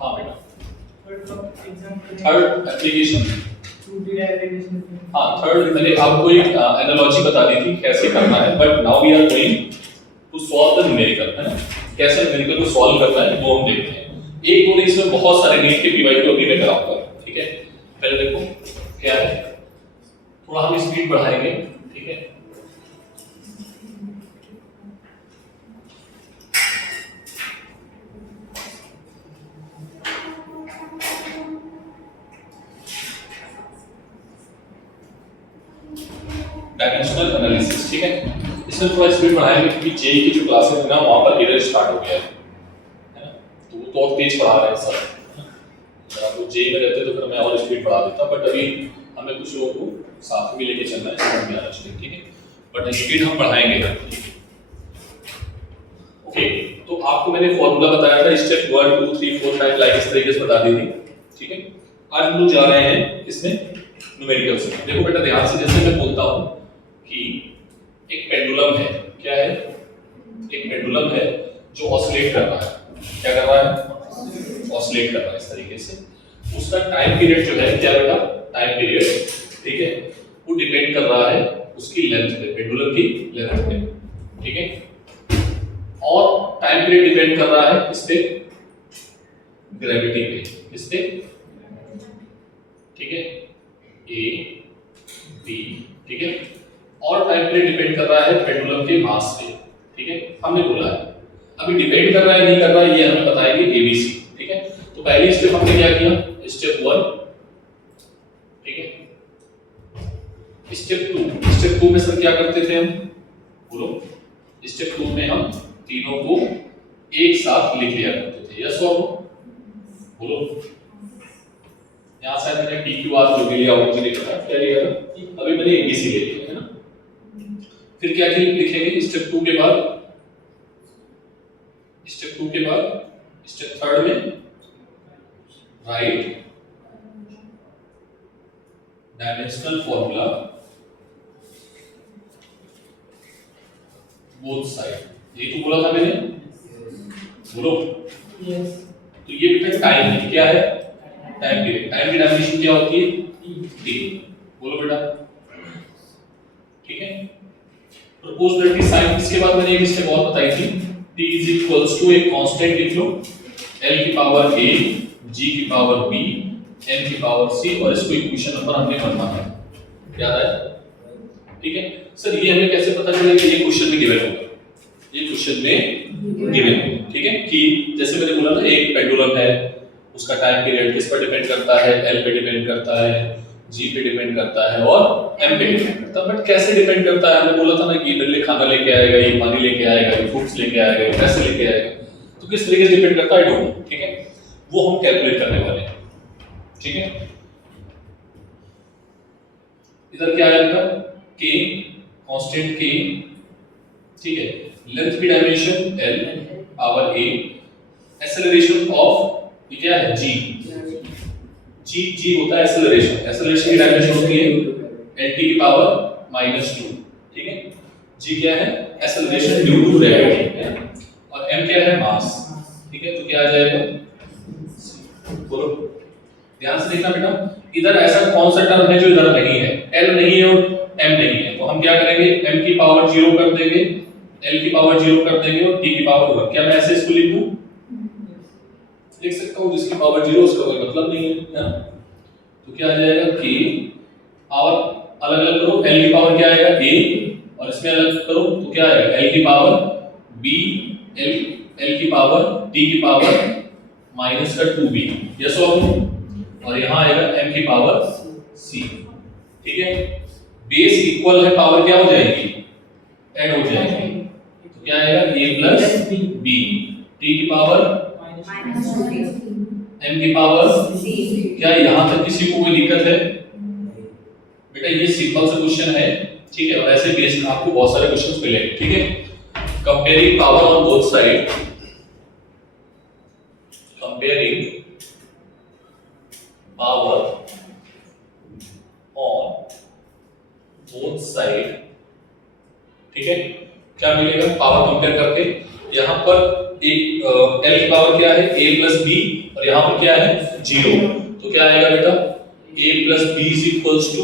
हाँ बेटा, third application, हाँ थर्ड मैंने आपको एक एनालॉजी बता दी थी कैसे करना है, but now we are going to solve the numerical, है ना। कैसे न्यूमेरिकल को सॉल्व करना है वो हम देखते हैं। एक दो नहीं, इसमें बहुत सारे नीट के पीवाई को अभी मैं कराऊंगा, ठीक है। पहले देखो क्या है, थोड़ा हम स्पीड बढ़ाएंगे, ठीक है। डायमेंशनल एनालिसिस, ठीक है। इसमें थोड़ा स्पीड बढ़ाएंगे क्योंकि जेई की जो क्लासेस है ना वहां पर एरर स्टार्ट हो गया है ना, तो वो तो और तेज पढ़ा रहे हैं सर। अगर आप लोग जेई में रहते तो फिर मैं और स्पीड बढ़ा देता, बट अभी हमें कुछ लोगों को साथ में लेके चलना है, समझ में आना चाहिए, ठीक है। बट स्पीड हम बढ़ाएंगे, ठीक है। ओके, तो आपको मैंने फॉर्मूला बताया था, स्टेप 1 2 3 4 5 लाइक इस तरीके से बता दी थी, ठीक है। आज हम लोग जा रहे हैं इसमें न्यूमेरिकल से। देखो बेटा ध्यान से, जैसे मैं बोलता हूं कि एक पेंडुलम है, क्या है, एक पेंडुलम है जो ऑसिलेट कर रहा है, क्या कर रहा है, ऑसिलेट कर रहा है इस तरीके से। उसका टाइम पीरियड जो है, क्या बेटा, टाइम पीरियड, ठीक है, वो डिपेंड कर रहा है उसकी लेंथ पे, पेंडुलम की लेंथ पे, ठीक है। और टाइम पीरियड डिपेंड कर रहा है किस पे, ग्रेविटी पे, किस पे, ठीक है, ए बी, ठीक है। और टाइम पीरियड डिपेंड कर रहा है पेंडुलम के मास पे, ठीक है, हमने बोला है। अभी डिपेंड कर रहा है नहीं कर रहा है ये हमें बताएंगे एबीसी, ठीक है। तो पहली स्टेप हमने क्या किया, स्टेप 1, ठीक है। स्टेप 2 में सर क्या करते थे हम, बोलो। स्टेप 2 में हम तीनों को एक साथ लिख लिया करते थे, यस और नो, बोलो। यहां से मैंने PQR जो भी लिया वो लिखा था, क्या लिया था, अभी मैंने एबीसी ले लिया है ना। फिर क्या लिखेंगे स्टेप 2 के बाद, स्टेप 2 के बाद स्टेप 3 में right dimensional formula both side, ये तो बोला था मैंने, बोलो। यस। तो ये बेटा टाइम है, क्या है, टाइम पीरियड, टाइम की डायमेंशन क्या होती है, टी, बोलो बेटा, ठीक है। प्रोपोर्शनलिटी साइन, इसके बाद मैंने एक स्टेप और बताई थी, t इज इक्वल्स टू एक कांस्टेंट लिख लो, l की पावर a, g की पावर b, n की पावर c, और इसको इक्वेशन नंबर हमने बनना है, याद है, ठीक है। सर ये हमें कैसे पता चलेगा, ये क्वेश्चन में गिवन होगा, ये क्वेश्चन में गिवन होगा, ठीक है। कि जैसे मैंने बोला ना, एक पेंडुलम है, उसका टाइम पीरियड किस पर डिपेंड करता है, l पे डिपेंड करता है, g पे डिपेंड करता है और m पे डिपेंड करता है। बट कैसे डिपेंड करता है, हमने बोला था ना कि ये मेरे लिए खाना लेके आएगा, ये पानी लेके आएगा, ये फ्रूट्स लेके आएगा, ये पैसे लेके आएगा, तो किस तरीके से डिपेंड करता है, आई डोंट नो, ठीक है। वो हम कैलकुलेट करने वाले हैं, ठीक है। इधर क्या आएगा, k कांस्टेंट k, ठीक है, लेंथ की dimension l power a, acceleration of ये क्या है, g, g होता है एक्सेलरेशन, एक्सेलरेशन की डायमेंशन होती है lt की पावर -2, ठीक है। g क्या है, एक्सेलरेशन ड्यू टू ग्रेविटी है, और m क्या है, मास, ठीक है। तो क्या आ जाएगा, बोलो, ध्यान से देखना बेटा। इधर ऐसा कौन सा टर्म है जो इधर नहीं है, l नहीं है और m नहीं है, तो हम क्या करेंगे, m की पावर 0 कर देंगे, l की पावर 0 कर देंगे और t की पावर 1। क्या मैं ऐसे इसको लिख दूं, लिख सकता हूं, जिसकी पावर 0 उसका कोई मतलब नहीं है ना। तो क्या आ जाएगा, k, और अलग अलग करो, l की पावर क्या आएगा, a, और इसमें अलग करो तो क्या आएगा, l की पावर b, l की पावर t की पावर माइनस का 2b, यस और नो, और यहां आएगा m की पावर c, ठीक है। बेस इक्वल है, पावर क्या हो जाएगी, ऐड हो जाएगी, तो क्या आएगा, a प्लस b, t की पावर m की पावर c। क्या यहां तक किसी को कोई दिक्कत है, बेटा ये सिंपल सा क्वेश्चन है, ठीक है। और ऐसे बेस आपको बहुत सारे क्वेश्चंस मिलेंगे, ठीक है। Comparing power on both side, comparing power on both side, ठीक है। क्या मिलेगा, पावर कंपेयर करके, यहां पर एक l की पावर क्या है, a प्लस b, और यहाँ पर क्या है 0, तो क्या आएगा बेटा a plus b is equals to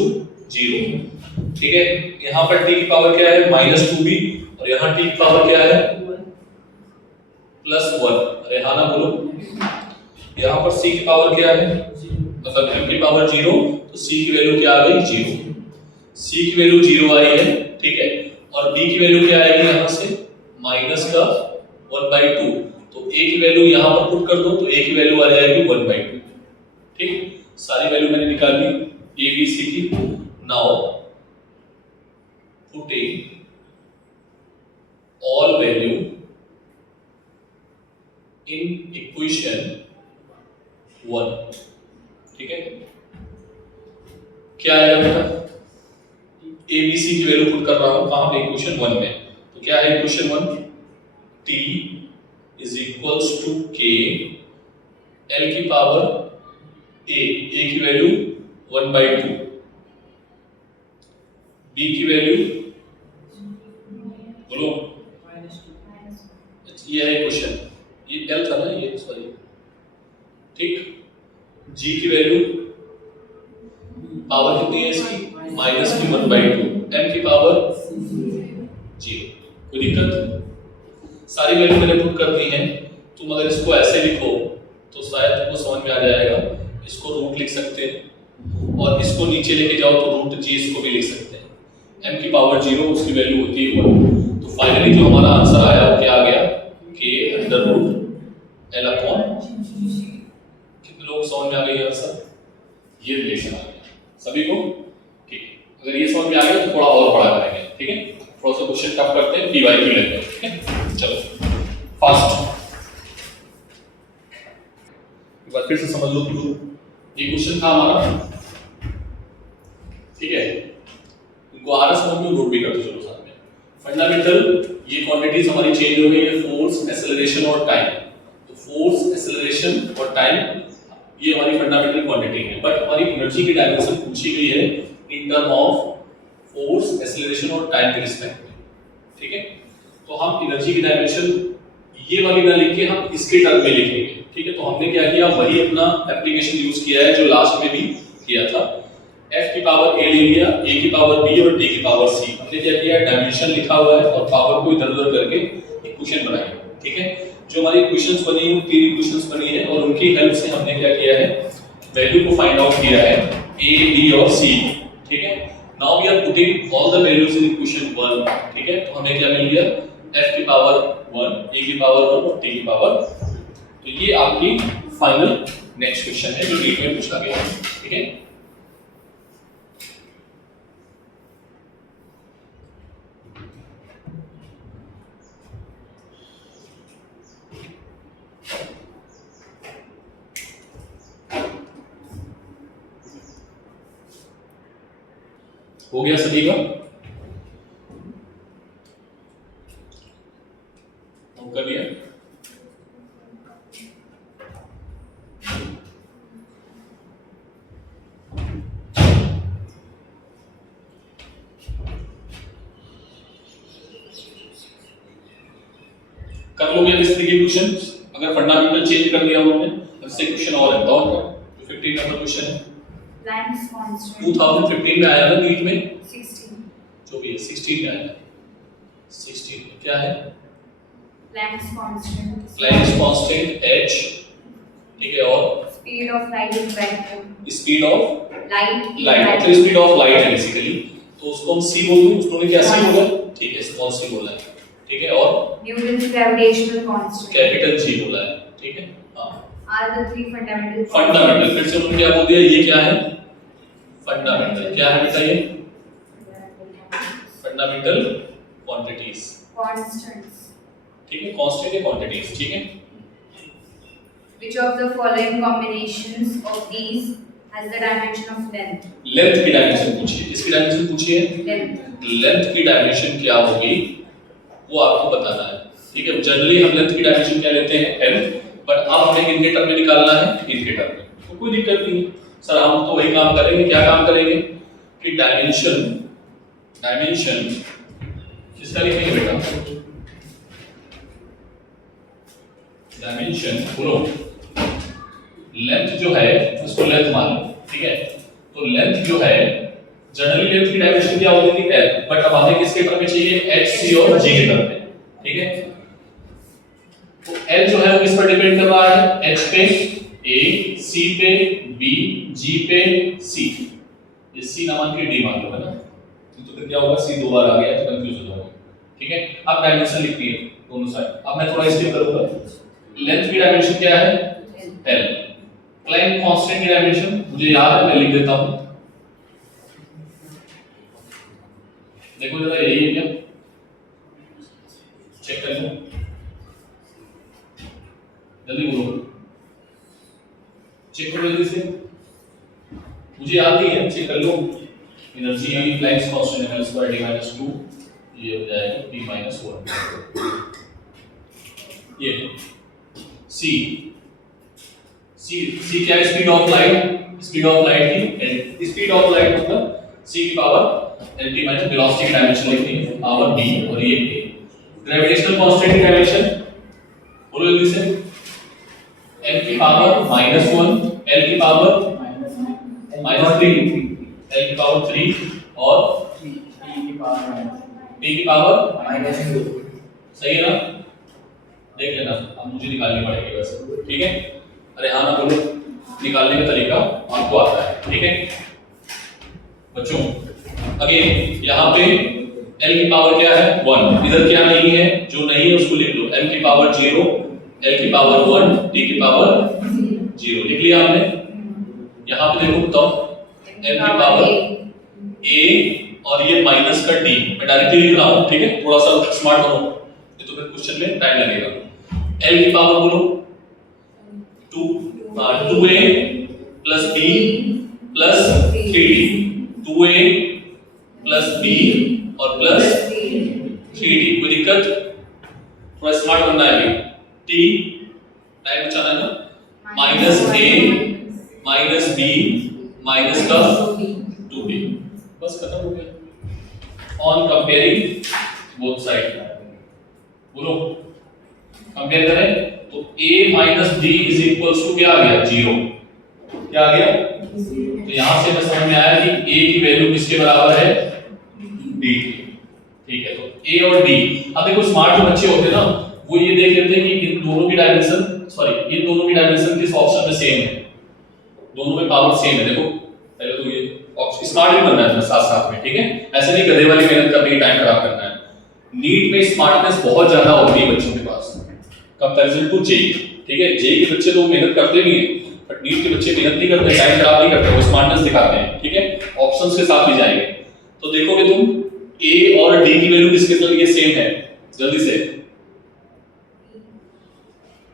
0, ठीक है। यहाँ पर t की पावर क्या है -2b और यहाँ t की पावर क्या है +1, अरे हाँ ना बोलो। यहाँ पर c की पावर क्या है, मतलब m की पावर 0, तो c की वैल्यू क्या आ गई 0, c की वैल्यू 0 आई है, ठीक है। और b की वैल्यू क्या आएगी यहाँ से माइनस का 1/2, तो a की वैल्यू यहाँ पर पुट कर दो तो a की वैल्यू आ जाएगी 1/2, ठीक। सारी वैल्यू मैंने निकाल ली a b c की। Now putting all value in equation 1, ठीक है। क्या आएगा बेटा a b c की वैल्यू पुट कर रहा हूं कहां पे इक्वेशन 1 में, तो क्या है equation 1 t is equals to k l की पावर a की वैल्यू 1/2, b की वैल्यू बोलो ये है क्वेश्चन, ये l था ना ये सॉरी, ठीक। g की वैल्यू पावर कितनी है इसकी -1/2, m की पावर 0, कोई दिक्कत। सारी वैल्यू मैंने पुट कर दी है, तुम अगर इसको ऐसे लिखो तो शायद तुमको समझ में आ जाएगा। इसको रूट लिख सकते हैं और इसको नीचे लेके जाओ तो रूट g इसको भी लिख सकते हैं। m की पावर 0 उसकी वैल्यू होती है 1, तो फाइनली जो हमारा आंसर आया वो क्या आ गया k √l/। कितने लोग समझ में आ गई आंसर, ये रिलेशन आ गया सभी को, ठीक। अगर ये समझ में आ गया तो थोड़ा और पढ़ा करेंगे, ठीक है। थोड़ा सा क्वेश्चन टफ करते हैं, पीवाईक्यू लेते हैं, ठीक है। चलो फास्ट एक बार फिर से समझ लो कि ये क्वेश्चन था हमारा, ठीक है। इनको आर समझ में नोट भी करते चलो साथ में। फंडामेंटल ये क्वांटिटीज हमारी चेंज हो गई है, फोर्स, एक्सेलरेशन और टाइम। तो फोर्स, एक्सेलरेशन और टाइम ये हमारी फंडामेंटल क्वांटिटी है, बट हमारी एनर्जी की डायमेंशन पूछी गई है in term of force, acceleration और टाइम के रिस्पेक्ट में, ठीक है। तो हम एनर्जी की डायमेंशन ये वाली ना लिख के हम इसके टर्म में लिखेंगे, ठीक है। तो हमने क्या किया, वही अपना एप्लीकेशन यूज किया है जो लास्ट में भी किया था। f की पावर a ले लिया, a की पावर b और t की पावर c। हमने क्या किया, डायमेंशन लिखा हुआ है और पावर को इधर-उधर करके इक्वेशन बनाई, ठीक है। जो हमारी इक्वेशंस बनी है वो तीन इक्वेशंस बनी है और उनकी हेल्प से हमने क्या किया है, वैल्यू को फाइंड आउट किया है a, b और c, ठीक है। Now we are putting all the values in equation 1, ठीक है। तो हमें क्या मिल गया, f की पावर 1, a की पावर 1 और t की पावर। तो ये आपकी फाइनल नेक्स्ट क्वेश्चन है जो नीट में पूछा गया है, ठीक है। हो गया सभी का, कर लिया। कर लोगे इस तरीके क्वेश्चन, अगर फंडामेंटल चेंज कर दिया उन्होंने, इससे क्वेश्चन और है, और जो 15 नंबर क्वेश्चन है प्लैंक्स कांस्टेंट 2015 में आया ना नीट में, 16 जो भी है 16 में आया, 16 में क्या है, प्लैंक्स कांस्टेंट h, ठीक है। और speed of light in vacuum, speed of light तो स्पीड ऑफ लाइट है बेसिकली, तो उसको हम c बोल दूं, उसने क्या c बोला, ठीक है, स्मॉल c बोला है, ठीक है। और Newton's gravitational constant capital g बोला है, ठीक है। हां, आर द थ्री फंडामेंटल फिर से उन्होंने क्या बोल दिया, ये क्या है, फंडामेंटल, क्या है बेटा ये, फंडामेंटल क्वांटिटीज, कांस्टेंट्स, ठीक है। कांस्टेंट है क्वांटिटीज, ठीक है। which of the following combinations of these has the dimension of length, length की डायमेंशन पूछिए, इसकी डायमेंशन पूछिए, length लेंथ की डायमेंशन क्या होगी वो आपको बताना है, ठीक है। जनरली हम लेंथ की डायमेंशन क्या लेते हैं l, बट अब हमें इनके टर्म में निकालना है, इनके टर्म में, तो कोई दिक्कत नहीं है सर, हम तो वही काम करेंगे। क्या काम करेंगे कि डायमेंशन किसका लिखेंगे बेटा, डायमेंशन बोलो, लेंथ जो है उसको लेंथ मान लो, ठीक है। तो लेंथ जो है जनरली लेंथ की डायमेंशन क्या होती थी l, बट अब हमें किसके टर्म में चाहिए h c और g के टर्म में, ठीक है। तो l जो है वो किस पर डिपेंड कर रहा है, h पे, a, c पे, b, g पे, c, ये c ना मान के d मान लो, है ना। तो फिर क्या होगा, c दो बार आ गया तो कंफ्यूज हो जाओगे, ठीक है। अब डायमेंशन लिख दिए दोनों साइड। अब मैं थोड़ा स्किप करूंगा। लेंथ की डायमेंशन क्या है, l। प्लैंक कांस्टेंट की डायमेंशन मुझे याद है, मैं लिख देता हूं। देखो जरा यही है क्या, चेक कर लो, जल्दी बोलो, चेक करो जल्दी से, मुझे याद नहीं है, चेक कर लो। एनर्जी प्लैंक कांस्टेंट है स्क्वायर d - 2, ये हो जाएगा d - 1। ये c c क्या है, speed of light, speed of light की स्पीड ऑफ लाइट मतलब c की पावर lt माइनस वेलोसिटी की डायमेंशन लिखनी है, पावर d, और ये a। ग्रेविटेशनल कांस्टेंट की डायमेंशन बोलो जल्दी से, m की पावर -1, l की पावर -3, l की पावर 3 और t की पावर -2। सही है ना, देख लेना, अब मुझे निकालनी पड़ेगी वैसे, ठीक है। अरे हाँ ना बोलो, निकालने का तरीका आपको आता है, ठीक है बच्चों। अगेन यहाँ पे l की पावर क्या है 1, इधर क्या नहीं है, जो नहीं है उसको लिख लो, m की पावर 0, l की पावर 1, t की पावर 0, लिख लिया आपने। यहाँ पे देखो तब m की पावर a और ये माइनस का d, मैं डायरेक्टली लिख रहा हूँ, ठीक है, थोड़ा सा स्मार्ट बनो, ये तो फिर क्वेश्चन में टाइम लगेगा। l की पावर बोलो 2a plus b plus 3d, 2a plus b और प्लस 3d, कोई दिक्कत, थोड़ा स्मार्ट बनना है अभी। t टाइम बचाना है ना, minus a minus b minus का 2b, बस खत्म हो गया। ऑन कंपेयरिंग बोथ साइड, बोलो कंपेयर करें तो a minus b is equals to क्या आ गया 0, क्या आ गया, तो यहां से हमें समझ में आया कि a की वैल्यू किसके बराबर है d, ठीक है। तो a और d, अब देखो स्मार्ट जो बच्चे होते हैं ना वो ये देख लेते हैं कि इन दोनों की डायमेंशन, सॉरी इन दोनों की डायमेंशन किस ऑप्शन में सेम है, दोनों में पावर सेम है। देखो पहले तो ये ऑप्शन स्मार्ट भी बनना है साथ साथ में, ठीक है, ऐसे नहीं गधे वाली मेहनत करके टाइम खराब करना है। नीट में स्मार्टनेस बहुत ज्यादा होती है बच्चों के पास कंपैरिजन टू जेई, ठीक है। जेई के बच्चे तो मेहनत करते भी हैं, बट नीट के बच्चे मेहनत नहीं करते, टाइम खराब नहीं करते, वो स्मार्टनेस दिखाते हैं, ठीक है, ऑप्शंस के साथ भी जाएंगे। तो देखोगे तुम a और d की वैल्यू किसके लिए सेम है, जल्दी से,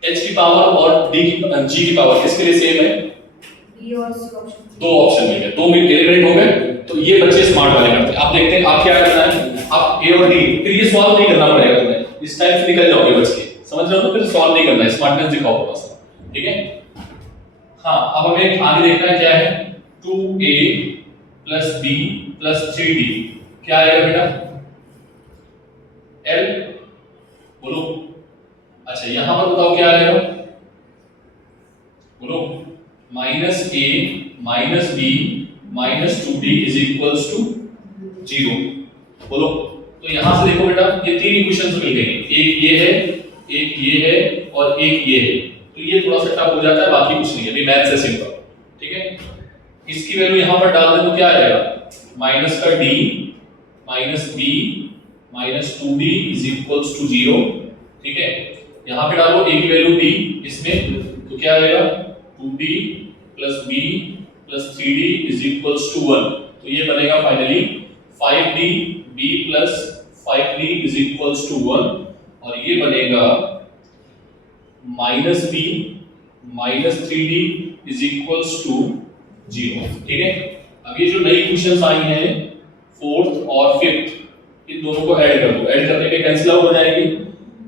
h की पावर और g की पावर किसके लिए सेम है, B और C ऑप्शन, दो ऑप्शन मिल गए, दो में एलिमिनेट हो गए। तो ये बच्चे स्मार्ट वाले करते हैं। आप देखते हैं आप क्या करना है, आप a और d, फिर ये सॉल्व नहीं करना पड़ेगा तुम्हें, इस टाइम से निकल जाओगे बच के, समझ रहे हो, तो फिर सॉल्व नहीं करना है, स्मार्टनेस दिखाओ थोड़ा सा, ठीक है। हाँ अब हमें आगे देखना है क्या है, 2a plus b plus 3d, क्या आएगा बेटा l, बोलो, अच्छा यहां पर बताओ क्या आएगा, बोलो, minus a minus b minus 2d is equals to 0, बोलो। तो यहां से देखो बेटा ये तीन इक्वेशंस मिल गई, एक ये है, एक ये है और एक ये है, तो ये थोड़ा सा टफ हो जाता है, बाकी कुछ नहीं है, अभी मैथ से सिंपल, ठीक है। इसकी वैल्यू यहां पर डाल दें तो क्या आएगा, माइनस का d minus b minus 2d is equals to 0, ठीक है। यहां पे डालो a की वैल्यू d इसमें, तो क्या आएगा 2d plus b plus 3d is equals to 1, तो ये बनेगा finally 5d b plus 5d is equals to 1, और ये बनेगा minus b minus 3d is equals to 0, ठीक है। अब ये जो नई इक्वेशंस आई हैं फोर्थ और फिफ्थ, इन दोनों को ऐड कर दो, ऐड करने पे कैंसिल आउट हो जाएंगे,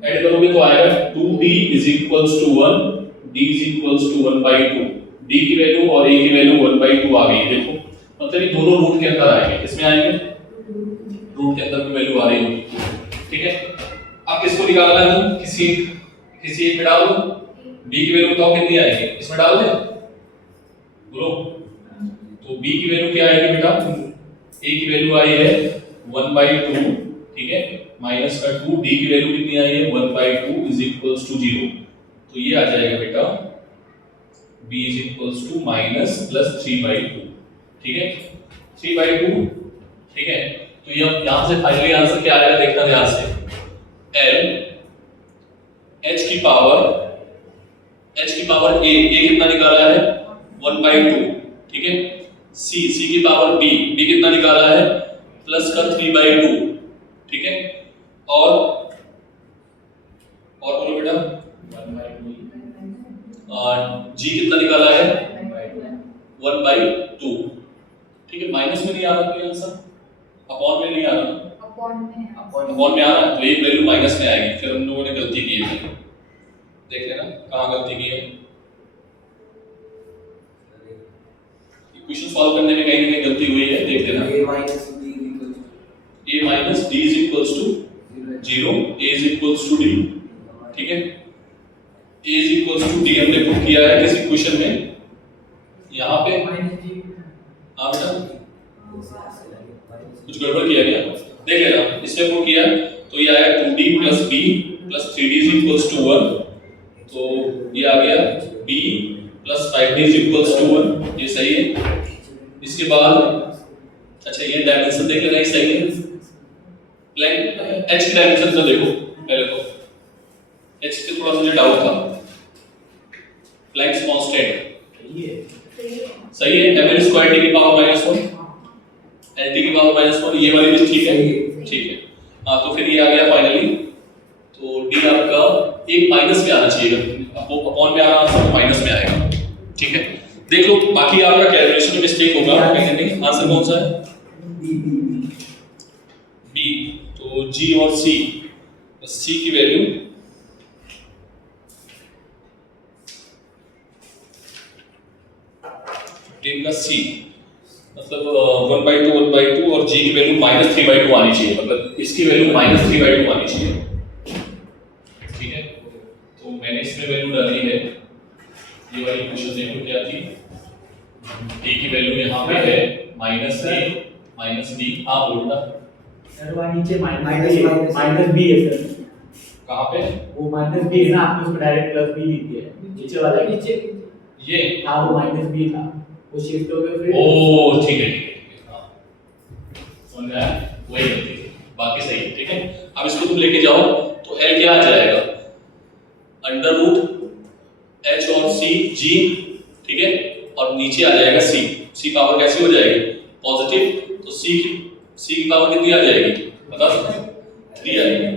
ऐड करोगे तो आएगा 2d is equals to 1, d is equals to 1/2, d की वैल्यू और a की वैल्यू 1/2 आ गई, देखो मतलब ये दोनों रूट के अंदर आएंगे, इसमें आएंगे रूट के अंदर की वैल्यू आ रही होगी, ठीक है। अब किसको निकालना है, किसी एक में डाल दो, b की वैल्यू बताओ कितनी आएगी, इसमें डाल दे, बोलो। तो b की वैल्यू क्या आएगी बेटा? a की वैल्यू आई है 1/2, ठीक है, माइनस का 2, d की वैल्यू कितनी आई है 1/2 इज इक्वल्स टू 0। तो ये आ जाएगा बेटा b is equals to minus plus 3/2, ठीक है, 3/2, ठीक है। तो ये यहां से फाइनली आंसर क्या आएगा देखना ध्यान से। l h की पावर a कितना निकाला है 1/2, ठीक है, c की पावर b कितना निकाला है प्लस का 3/2, ठीक है, और बोलो बेटा g कितना निकाला है 1/2, ठीक है। माइनस में नहीं आ रहा कोई आंसर, अपॉन में नहीं आ रहा, अपॉन में आ रहा है, तो एक वैल्यू माइनस में आएगी। फिर हम लोगों ने गलती की है, देख लेना कहाँ गलती की है। क्वेश्चन सॉल्व करने में कहीं ना कहीं गलती हुई है, देख लेना। a minus d is equals to 0, a is equals to d, ठीक है। a is equals to d हमने प्रूव किया है किस इक्वेशन में, यहाँ पे। हाँ बेटा कुछ गड़बड़ किया गया, देख लेना। इससे प्रूव किया तो ये आया 2d plus b plus 3d is equals to 1, तो ये आ गया b plus 5d is equals to 1, ये सही है। इसके बाद अच्छा ये डायमेंशन देख लेना, ये सही है। h की डायमेंशन तो देखो पहले, तो h पे थोड़ा सा मुझे डाउट था। प्लैंक्स कांस्टेंट सही है, ml स्क्वायर t की पावर -1 l t की पावर -1, ये वाली भी ठीक है, ठीक है। हाँ तो फिर ये आ गया फाइनली, तो d आपका एक माइनस में आना चाहिए, अपॉन में आ रहा आंसर माइनस में आएगा, ठीक है। देख लो बाकी आपका कैलकुलेशन में मिस्टेक होगा कहीं नहीं। आंसर कौन सा है b, तो g और c, c की वैल्यू का c मतलब 1/2 और g की वैल्यू -3/2 आनी चाहिए, मतलब इसकी वैल्यू -3/2 आनी चाहिए, ठीक है। तो मैंने इसमें वैल्यू डाली है, ये वाली क्वेश्चन देखो क्या थी, a की वैल्यू यहाँ पे है -d। हाँ बोलना सर वहाँ नीचे माइनस बी है सर, कहाँ पे वो माइनस बी है ना, आपने उसको डायरेक्ट प्लस बी लिख दिया है नीचे वाला, नीचे ये हाँ वो माइनस बी था, वो शिफ्ट हो गया फिर। ओ ठीक है, हाँ समझ में आया, वही गलती थी, बाकी सही है, ठीक है। अब इसको तुम लेके जाओ तो l क्या आ जाएगा √h और c g, ठीक है, और नीचे आ जाएगा c पावर कैसी हो जाएगी पॉजिटिव, तो c की पावर कितनी आ जाएगी बता सकते, 3 आएगी।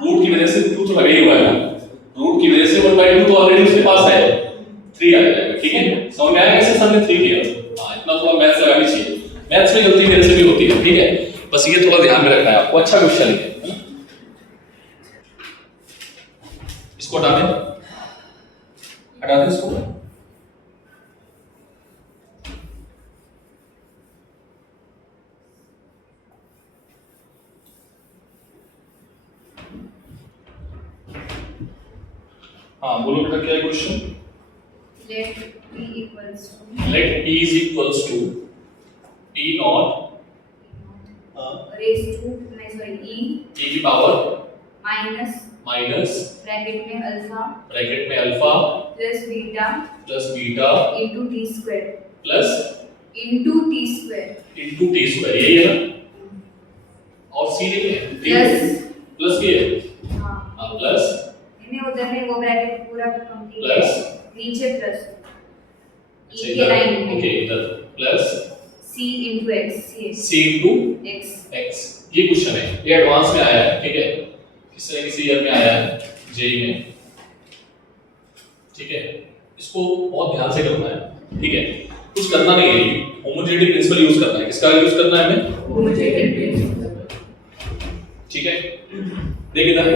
रूट की वजह से 2 तो लगा ही हुआ है ना, रूट की वजह से 1/2 तो ऑलरेडी उसके पास है, 3 आ जाएगा, ठीक है। समझ में आया कैसे हमने 3 किया। हाँ इतना थोड़ा मैथ्स लगानी चाहिए, मैथ्स में गलती मेरे से भी होती है, ठीक है, बस ये थोड़ा ध्यान में रखना है आपको। अच्छा क्वेश्चन है, इसको हटा दे इसको। हाँ बोलो बेटा क्या है question. let p equals to let p is equals to p naught raised to e की पावर माइनस ब्रैकेट में alpha plus beta into t square plus into t square यही है ना, और c लिखे प्लस भी है, हाँ प्लस इन्हें उधर में वो ब्रैकेट पूरा कंप्लीट है, प्लस नीचे प्लस अच्छा e के लाइन में ओके इधर plus c into x c into x, ये क्वेश्चन है, ये एडवांस में आया है, ठीक है, किसी ईयर में आया है जेई में, ठीक है। इसको बहुत ध्यान से करना है, ठीक है, कुछ करना नहीं है, होमोजेनिटी प्रिंसिपल यूज करना है। किसका यूज करना है हमें, होमोजेनिटी प्रिंसिपल, ठीक है। देख इधर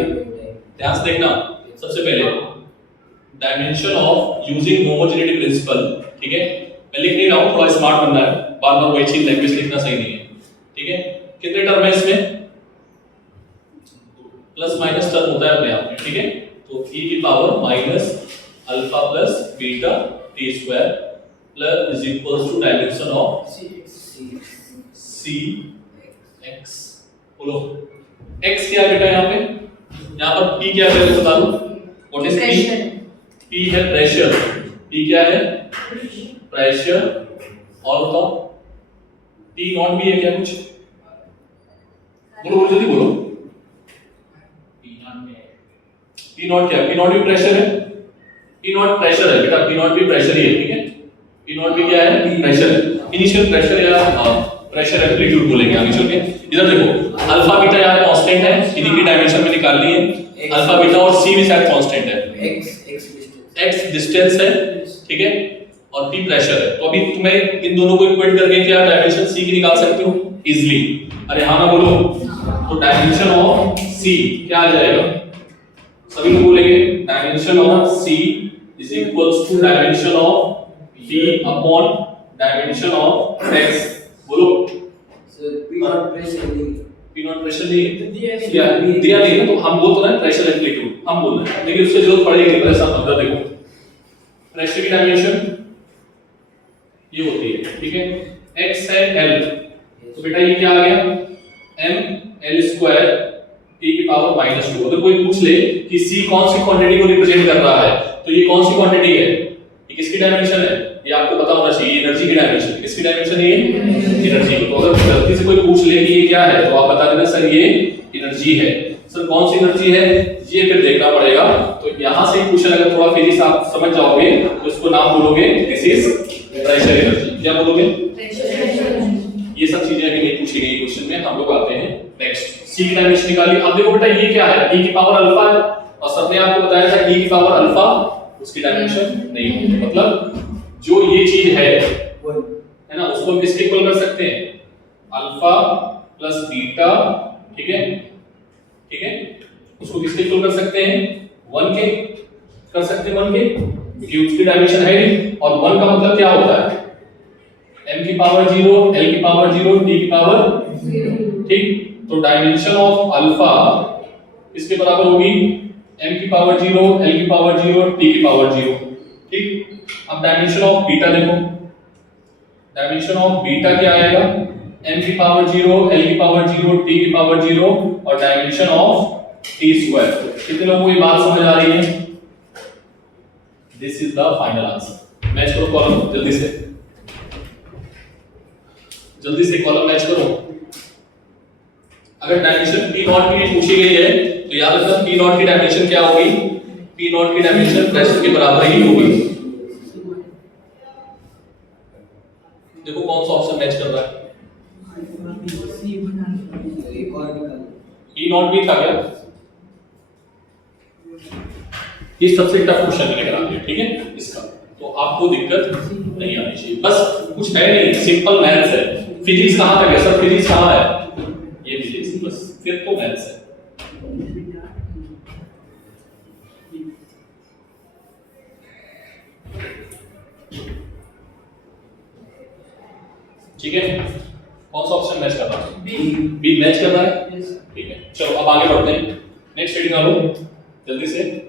ध्यान से देखना, सबसे पहले dimension of using homogeneity principle, ठीक है। मैं लिख नहीं रहा हूं, थोड़ा स्मार्ट बनना है, बार बार वही चीज लैंग्वेज लिखना सही नहीं है, ठीक है। कितने टर्म है इसमें, प्लस माइनस टर्म होता है अपने आप में, ठीक है। तो e की power minus alpha plus beta t square plus is equals to dimension of c x. बोलो x क्या है बेटा यहाँ पे, यहाँ पर p क्या है बता दो, व्हाट इज Pressure. p है प्रेशर, p क्या है प्रेशर, और बताओ p नॉट भी है क्या कुछ, बोलो बोलो जल्दी बोलो। p नॉट क्या है, p नॉट भी प्रेशर है, p नॉट प्रेशर है बेटा, p नॉट भी प्रेशर ही है, ठीक है, p नॉट भी क्या है प्रेशर है, इनिशियल प्रेशर या प्रेशर एम्पलीट्यूड बोलेंगे आगे चल के। इधर देखो अल्फा बीटा यहाँ कांस्टेंट है, इन्हीं की डायमेंशन में निकाल ली है, अल्फा बीटा और c भी शायद कांस्टेंट है, x डिस्टेंस है, ठीक है, और p प्रेशर है। तो अभी तुम्हें इन दोनों को इक्वेट करके क्या डायमेंशन c की निकाल सकते हो इजीली, अरे हाँ ना बोलो, तो डायमेंशन ऑफ c क्या आ जाएगा, सभी लोग बोलेंगे dimension of c is equals to dimension of p upon dimension of x। बोलो P नॉट प्रेशर नहीं है, क्या दिया नहीं है, तो हम बोल तो रहे हैं प्रेशर एम्पलीट्यूड, हम बोल रहे हैं, लेकिन उससे जरूरत पड़ेगी नहीं, परेशान मत देखो प्रेशर की डायमेंशन ये होती है, ठीक है, x है l, तो बेटा ये क्या आ गया m l स्क्वायर t की पावर -2। अगर कोई पूछ ले कि c कौन सी क्वांटिटी को रिप्रेजेंट कर रहा है, तो ये कौन सी क्वांटिटी है, ये किसकी डायमेंशन है, ये आपको पता होना चाहिए, एनर्जी की डायमेंशन, किसकी डायमेंशन है ये एनर्जी की। तो अगर गलती से कोई पूछ ले कि ये क्या है, तो आप बता देना सर ये एनर्जी है, सर कौन सी एनर्जी है ये फिर देखना पड़ेगा। तो यहां से क्वेश्चन अगर थोड़ा फिजिक्स आप समझ जाओगे तो इसको नाम बोलोगे दिस इज प्रेशर एनर्जी, क्या बोलोगे, ये सब चीजें अभी नहीं पूछी गई क्वेश्चन में, हम लोग आते हैं नेक्स्ट। c की डायमेंशन निकाली, अब देखो बेटा ये क्या है, e की पावर अल्फा है, और सबने आपको बताया था e की पावर अल्फा उसकी डायमेंशन नहीं होती, मतलब जो ये चीज है ना, उसको हम किसके इक्वल कर सकते हैं, अल्फा प्लस बीटा, ठीक है, ठीक है, उसको किसके इक्वल कर सकते हैं, 1 के कर सकते हैं, 1 के, क्योंकि उसकी डायमेंशन है नहीं, और 1 का मतलब क्या होता है, m की पावर 0, l की पावर 0, t की पावर 0, ठीक, तो डायमेंशन ऑफ अल्फा इसके बराबर होगी m की पावर 0, l की पावर 0, t की पावर 0, ठीक। अब डायमेंशन ऑफ बीटा देखो, डायमेंशन ऑफ बीटा क्या आएगा, m की पावर 0, l की पावर 0, t की पावर 0, और डायमेंशन ऑफ t स्क्वायर। कितने लोगों को ये बात समझ आ रही है, this is the final answer. Match करो कॉलम जल्दी से, जल्दी से कॉलम मैच करो। अगर डायमेंशन p नॉट की पूछी गई है तो याद रखना p नॉट की डायमेंशन क्या होगी, p नॉट की डायमेंशन प्रेशर के बराबर ही होगी। देखो कौन सा ऑप्शन मैच कर रहा है, e नॉट भी था क्या, ये सबसे टफ क्वेश्चन मैंने करा दिया, ठीक है इसका, तो आपको दिक्कत नहीं आनी चाहिए, बस कुछ है नहीं, सिंपल मैथ्स है। फिजिक्स कहां तक है सर, फिजिक्स कहां है, ये फिजिक्स, बस फिर तो मैथ्स है। ठीक है, कौन सा ऑप्शन मैच कर रहा है, बी मैच कर रहा है, ठीक है। चलो अब आगे बढ़ते हैं, नेक्स्ट रीडिंग आ लो जल्दी से।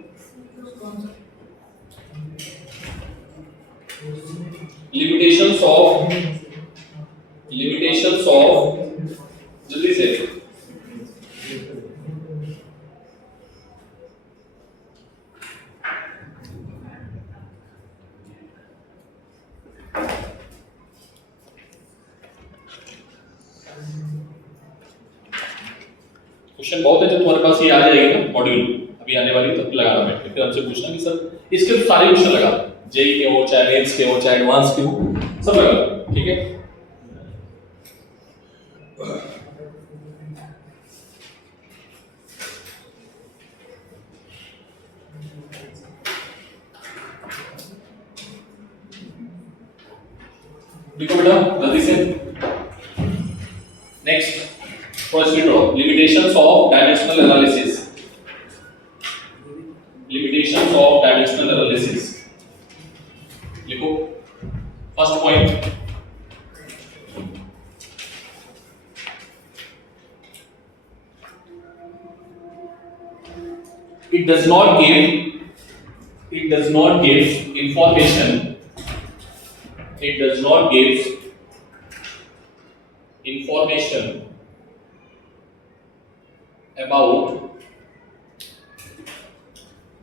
लिमिटेशंस ऑफ जल्दी से, क्वेश्चन बहुत है, जो तुम्हारे पास ये आ जाएगी ना मॉड्यूल अभी आने वाली, तब लगाना बैठ के, फिर हमसे पूछना कि सर इसके तो सारे क्वेश्चन लगा, जेई के हो चाहे मेंस के हो चाहे एडवांस के हो, सब लगा, ठीक है। देखो बेटा जल्दी से, next first draw limitations of dimensional analysis, limitations of dimensional analysis लिखो। First point, it does not give information it does not give information about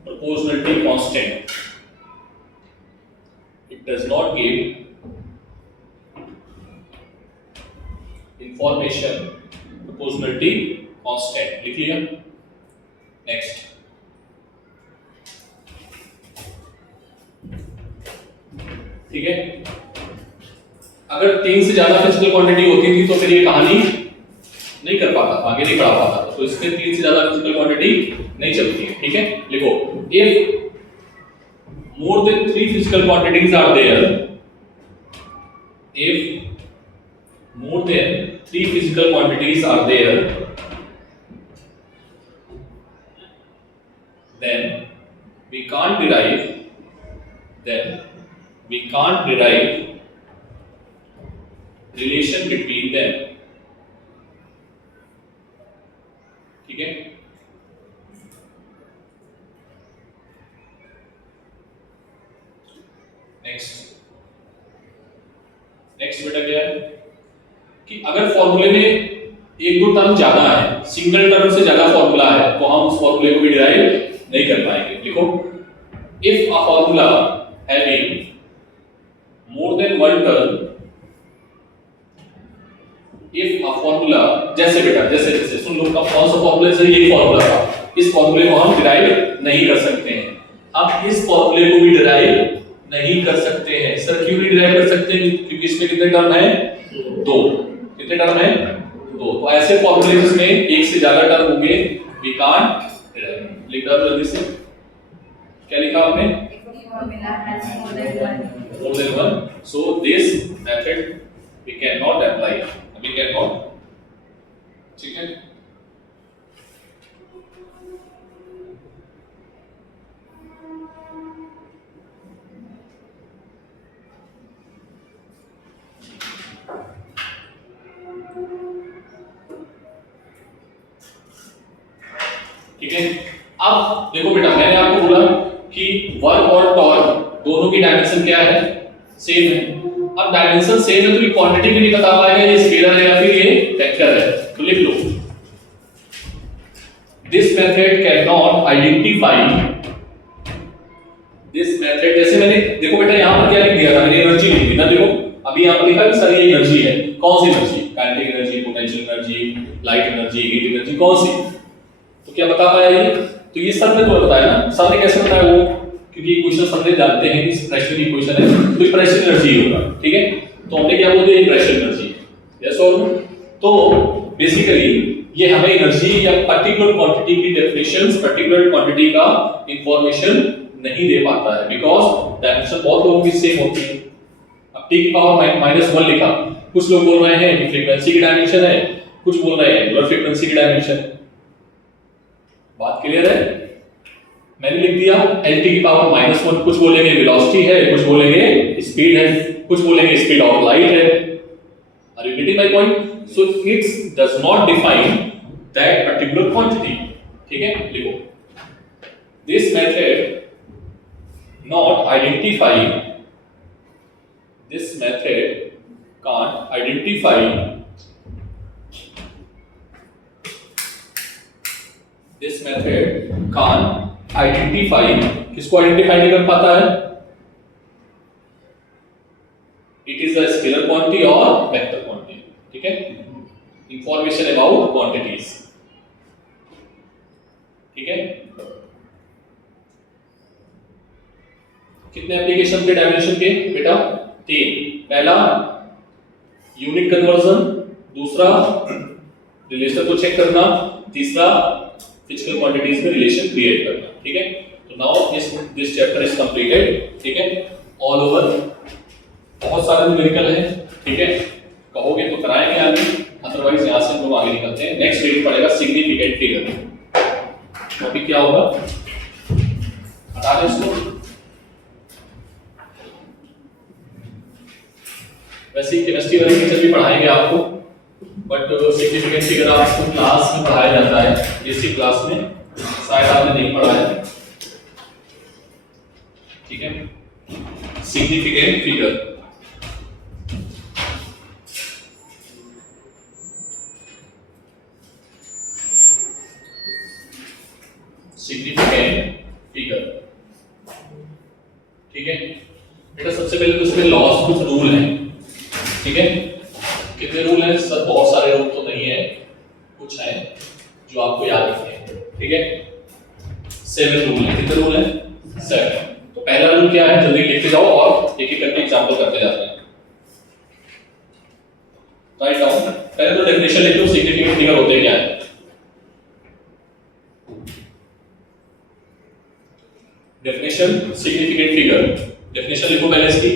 proportionality constant. It does not give information proportionality constant. लिख लिया? Next, ठीक है। अगर 3 से ज्यादा physical quantity होती थी तो फिर ये कहानी नहीं कर पाता, आगे नहीं बढ़ा पाता, तो इसमें 3 से ज्यादा फिजिकल क्वांटिटी नहीं चलती है, ठीक है। लिखो, if more than 3 physical quantities are there, if more than 3 physical quantities are there, then we can't derive relation between them, ठीक है। नेक्स्ट बेटा क्या है कि अगर फॉर्मूले में 1-2 टर्म ज्यादा है, सिंगल टर्म से ज्यादा फॉर्मूला है, तो हम उस फॉर्मूले को भी डिराइव नहीं कर पाएंगे। देखो, if a formula having more than 1 term, if a formula, जैसे बेटा जैसे सुन लो, कौन सा फॉर्मूला है, ये फॉर्मूला था, इस फॉर्मूले को हम डिराइव नहीं कर सकते हैं। अब इस फॉर्मूले को भी डिराइव नहीं कर सकते हैं। सर क्यों नहीं डिराइव कर सकते हैं? क्योंकि इसमें कितने टर्म है? 2। कितने टर्म है? 2। तो ऐसे फॉर्मूले जिसमें एक से ज्यादा टर्म होंगे, वी कांट डिराइव। लिख दो जल्दी से, क्या लिखा आपने? If a formula has more than one. More than 1, so this method we cannot apply, we cannot, ठीक है। ठीक है। अब देखो बेटा, मैंने आपको बोला कि वर्क और टॉर्क दोनों की डायमेंशन क्या है? सेम है। अब डायमेंशन सेम है तो ये क्वांटिटी भी नहीं बता पाएगा ये स्केलर है या फिर ये वेक्टर है। तो लिख लो, this method can not identify, this method, जैसे मैंने देखो बेटा यहां पर क्या लिख दिया था, मैंने एनर्जी लिख दी ना। देखो अभी यहां पर लिखा है सर ये एनर्जी है, कौन सी energy? Kinetic energy, potential energy, light energy, heat energy, कौन सी? तो क्या बता पाया ये? तो ये सर ने तो बताया ना। सर ने कैसे बताया वो? क्योंकि इक्वेशन सबने जानते हैं कि प्रेशर की इक्वेशन है, तो प्रेशर एनर्जी होगा, ठीक है। तो हमने क्या बोल दिया, प्रेशर एनर्जी, यस और नो। तो बेसिकली ये हमें एनर्जी या पर्टिकुलर क्वांटिटी की डेफिनेशंस, पर्टिकुलर क्वांटिटी का इंफॉर्मेशन नहीं दे पाता है, बिकॉज़ डायमेंशन बहुत लोगों की सेम होती है। अब t की पावर -1 लिखा, कुछ लोग बोल रहे हैं कि फ्रीक्वेंसी की डायमेंशन है, कुछ बोल रहे हैं एंगुलर फ्रीक्वेंसी की डायमेंशन है। बात क्लियर है? मैंने लिख दिया lt की पावर -1, कुछ बोलेंगे वेलोसिटी है, कुछ बोलेंगे स्पीड है, कुछ बोलेंगे स्पीड ऑफ लाइट है। Are you getting my point? So it does not define that particular quantity, ठीक है। लिखो, this method not identify, this method can't identify this method can't identify, किसको आइडेंटिफाई नहीं कर पाता है? It is a scalar quantity और vector quantity, ठीक है। इंफॉर्मेशन अबाउट क्वांटिटीज, ठीक है। कितने एप्लीकेशन थे डायमेंशन के बेटा? 3। पहला यूनिट कन्वर्जन, दूसरा रिलेशन को चेक करना, तीसरा फिजिकल क्वांटिटीज में रिलेशन क्रिएट करना, ठीक है। तो now this chapter is completed, ठीक है। ऑल ओवर बहुत सारे न्यूमेरिकल है, ठीक है। कहोगे तो कराएंगे आगे, अदरवाइज यहां से हम लोग आगे निकलते हैं। नेक्स्ट रीड पड़ेगा सिग्निफिकेंट फिगर। टॉपिक क्या होगा? हटा दो इसको। वैसे केमिस्ट्री वाले टीचर भी पढ़ाएंगे आपको, बट सिग्निफिकेंट फिगर आपको क्लास में पढ़ाया जाता है, इसी क्लास में शायद आपने नहीं पढ़ा है, ठीक है। सिग्निफिकेंट फिगर बेटा सबसे पहले तो इसमें लॉस कुछ रूल हैं, ठीक है। कितने रूल हैं सर? बहुत सारे रूल तो नहीं है, कुछ है जो आपको याद रखने हैं, ठीक है। 7 रूल है। कितने रूल हैं? 7। तो पहला रूल क्या है, जल्दी लिखते जाओ और एक एक करके एग्जांपल करते जाते हैं। Write down. पहले तो डेफिनेशन लिख लो, सिग्निफिकेंट फिगर होते क्या है। डेफिनेशन सिग्निफिकेंट फिगर, डेफिनेशन लिखो पहले इसकी,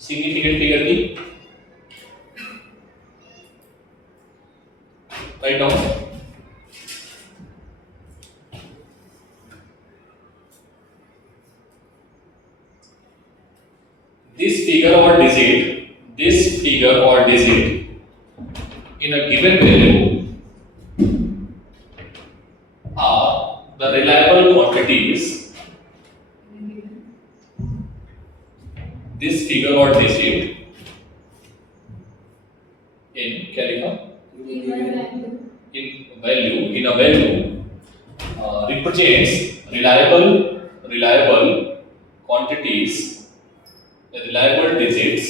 सिग्निफिकेंट फिगर की। Write down. This figure or digit in a given value are the reliable quantities. This figure or digit in क्या लिखा? In a value represents reliable quantities, reliable digits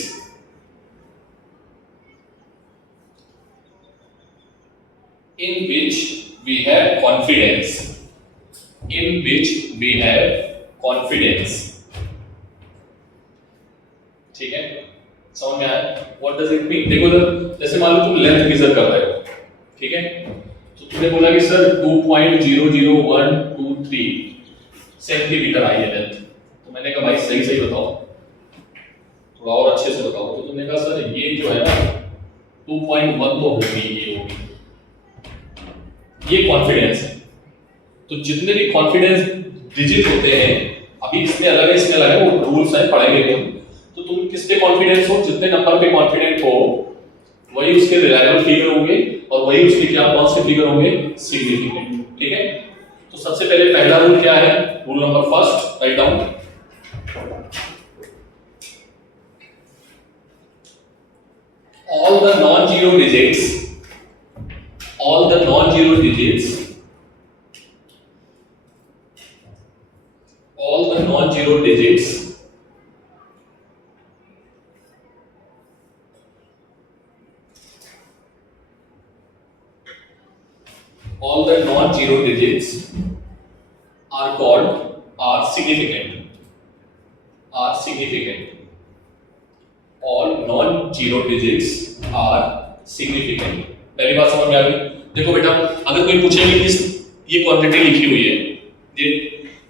in which we have confidence, ठीक है। समझ में आया? What does it mean? देखो जैसे मान लो तुम लेंथ मेजर कर रहे हो, ठीक है। तो तुमने बोला कि सर 2.00123 सेंटीमीटर आई है लेंथ। तो मैंने कहा भाई सही सही बताओ, थोड़ा और अच्छे से बताओ। तो तुमने कहा सर ये जो है ना 2.1 तो होगी, ये होगी, ये कॉन्फिडेंस है। तो जितने भी कॉन्फिडेंस डिजिट होते हैं, अभी इसमें अलग है इसमें अलग है, वो रूल्स हैं पढ़ेंगे तुम। तो तुम किस पे कॉन्फिडेंस हो, जितने नंबर पे कॉन्फिडेंट हो वही उसके रिलायबल फिगर होंगे और वही उसके क्या कौन से फिगर होंगे, सिग्निफिकेंट, ठीक है। तो सबसे पहले पहला रूल क्या है, rule number first, write down. all the non-zero digits all the non-zero digits all the non-zero digits all the non-zero digits are called are significant all non-zero digits are significant। पहली बात समझ में आ गई। देखो बेटा अगर कोई पूछेगा कि ये क्वांटिटी लिखी हुई है, ये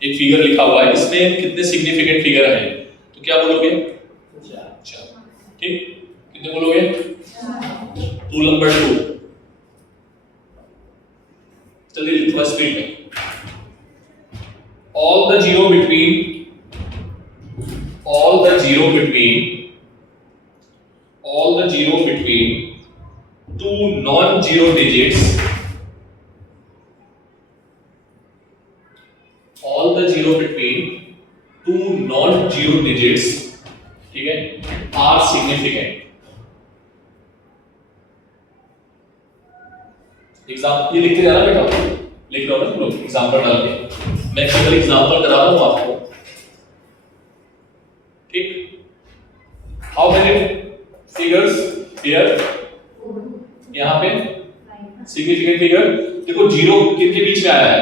एक फिगर लिखा हुआ है, इसमें कितने सिग्निफिकेंट फिगर हैं, तो क्या बोलोगे? 4। ठीक, कितने बोलोगे? रूल नंबर 2, चलिए लिखो स्पीड में। all the zero between two non-zero digits ठीक है are significant। एग्जाम्पल ये लिखते जाना बेटा, लिख लो ना तुम लोग एग्जाम्पल डाल के, मैं केवल एग्जाम्पल करा रहा हूं आपको, ठीक। हाउ मेनी फिगर्स हियर, यहाँ पे सिग्निफिकेंट फिगर देखो, जीरो किनके बीच में आया है,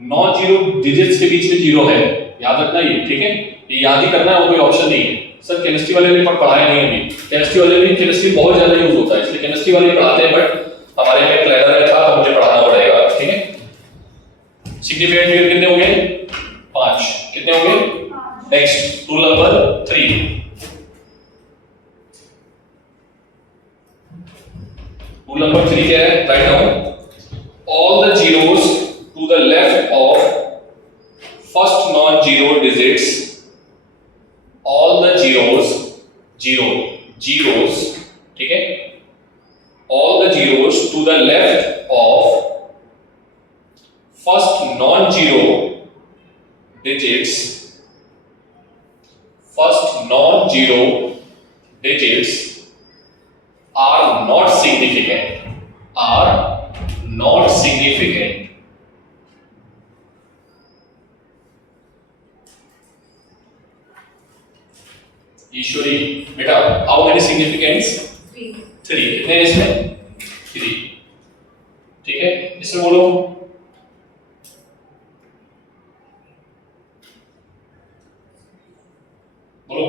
नॉन जीरो डिजिट्स के बीच में जीरो है, याद रखना ये, ठीक है। ये याद ही करना है और कोई ऑप्शन नहीं है। सर केमिस्ट्री वाले ने पढ़ाया नहीं अभी, केमिस्ट्री वाले में केमिस्ट्री बहुत ज्यादा यूज होता है, इसलिए केमिस्ट्री वाले पढ़ाते हैं, बट हमारे में क्लैरर था तो मुझे पढ़ाना पड़ेगा, ठीक है। सिग्निफिकेंट फिगर कितने हो गए? 5। कितने हो गए? Next rule number 3, rule number 3 क्या है, write down. all the zeros to the left of first non-zero digits, all the zeros ठीक है, all the zeros to the left of first non-zero digits are not significant, ईश्वरी बेटा, how many सिग्निफिकेंट्स? 3. 3. कितने हैं इसमें? 3. ठीक है, इसमें बोलो। बोलो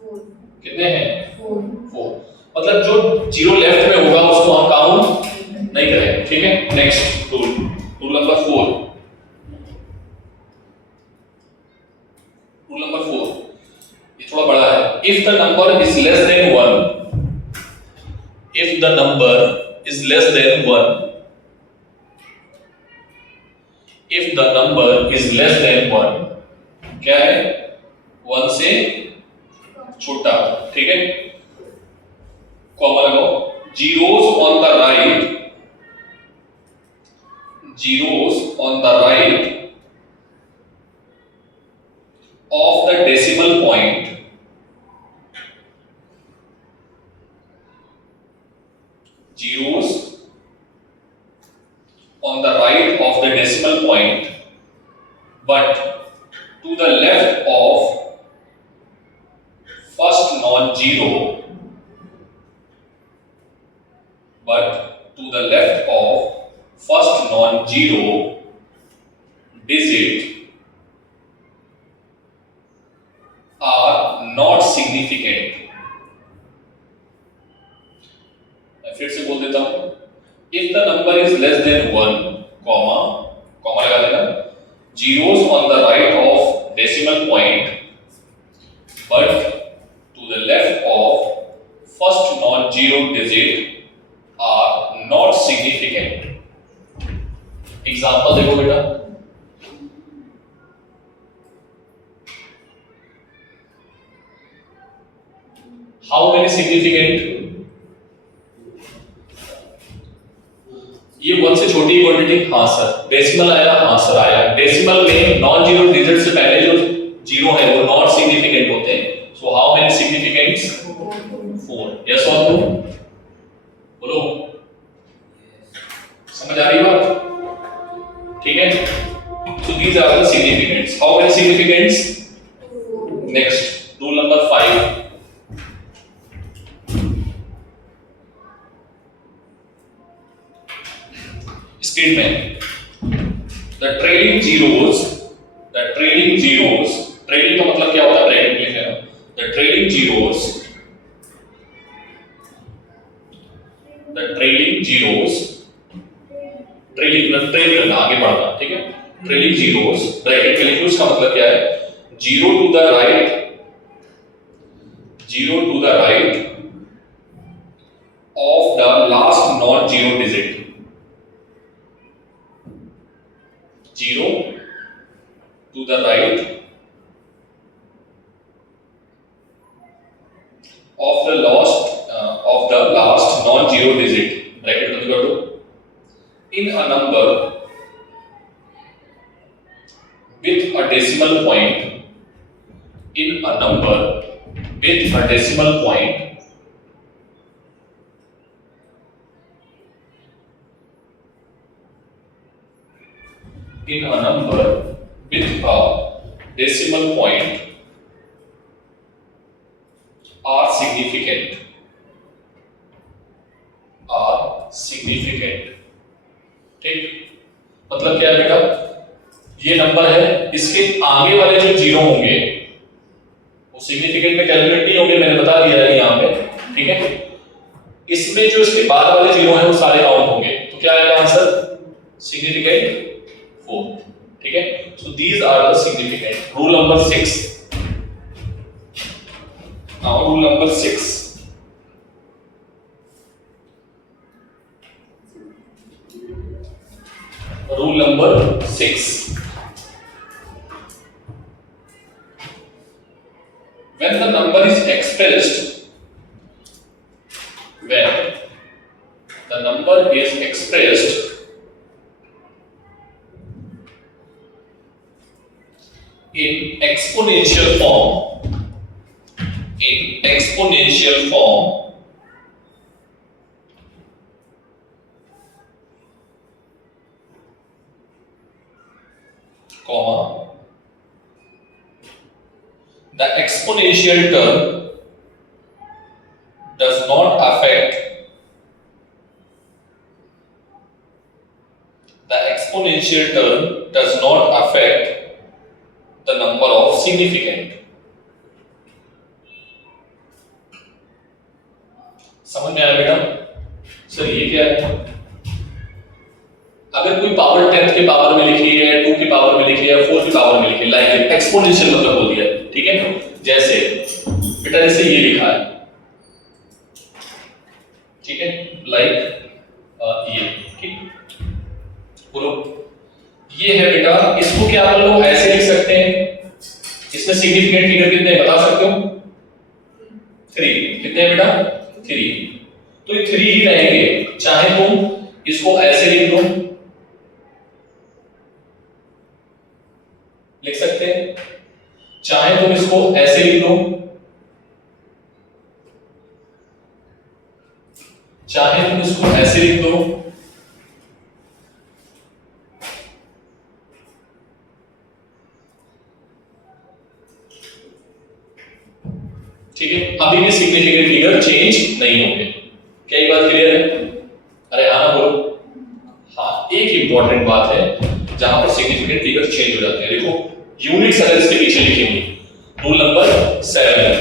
4. कितने हैं? 4. 4. मतलब जो जीरो लेफ्ट में होगा उसको हम काउंट नहीं करेंगे, ठीक है। Next rule, rule number 4. Rule number 4 ये थोड़ा बड़ा है। If the number is less than 1, if the number is less than 1, if the number is less than 1, क्या है? 1 से छोटा, ठीक है। कॉमा लगाओ, zeros on the right, zeros on the right of the decimal point, zeros on the right of the decimal point, but to the left of first non-zero, but to the left of first non-zero digit are not significant. मैं फिर से बोल देता हूं, if the number is less than 1, comma, comma लगा देना, zeros on the right of decimal point, but to the left of first non-zero digit are not significant. Example देखो बेटा, हाउ मेनी सिग्निफिकेंट? ये 1 से छोटी क्वांटिटी, हाँ sir. Decimal आया, हाँ सर आया। डेसिमल में नॉन जीरो डिजिट से पहले जो जीरो है वो नॉट सिग्निफिकेंट होते हैं। So how many significants? 4. Yes और नो? बोलो, समझ आ रही बात? ठीक है, so these are the significants. How many significants? Next, rule number 5. Screen में the trailing zeros, trailing का मतलब क्या होता है? ब्रैकेट में लिखना। The trailing zeros, ट्रेलिंग मतलब ट्रेल करना, आगे बढ़ना, ठीक है। ट्रेलिंग जीरोस ब्रैकेट में लिखो, उसका मतलब क्या है? Zero to the right of the last non zero digit, zero to the right of the last non zero digit, bracket बंद कर दो, in a number with a decimal point, in a number with a decimal point, in a number with a decimal point are significant, ठीक। मतलब क्या है बेटा? ये number है, इसके आगे वाले जो जीरो होंगे वो सिग्निफिकेंट में कैलकुलेट नहीं होंगे, मैंने बता दिया है यहाँ पे, ठीक है। इसमें जो इसके बाद वाले जीरो हैं वो सारे काउंट होंगे, तो क्या आएगा आंसर? सिग्निफिकेंट 4, ठीक है। So these are the significant. Rule number 6, now rule number 6, rule number 6, when the number is expressed in exponential form, comma, the exponential term does not affect the number of significant. समझ में आया बेटा? Sir ये क्या है? अगर कोई power 10 के पावर में लिखी है, 2 की पावर में लिखी है, 4 की पावर में लिखी है, लाइक एक्सपोनेंशियल मतलब बोल दिया, ठीक है? जैसे बेटा जैसे ये लिखा है, ठीक है, लाइक ये, ठीक, बोलो ये है बेटा, इसको क्या आप लोग ऐसे लिख सकते हैं, इसमें सिग्निफिकेंट फिगर कितने हैं बता सकते हो? 3, कितने हैं बेटा? 3, तो ये 3 ही रहेंगे, चाहे तुम इसको ऐसे लिख लो, लिख सकते हैं, चाहे तुम इसको ऐसे लिख लो, चाहे तुम इसको ऐसे लिख दो, ठीक है? अभी भी सिग्निफिकेंट फिगर चेंज नहीं होंगे। क्या ये बात क्लियर है? अरे हाँ ना बोलो। हाँ, एक इंपॉर्टेंट बात है जहां पर सिग्निफिकेंट फिगर चेंज हो जाते हैं। देखो यूनिट्स अगर इसके पीछे लिखी होंगी, रूल नंबर 7,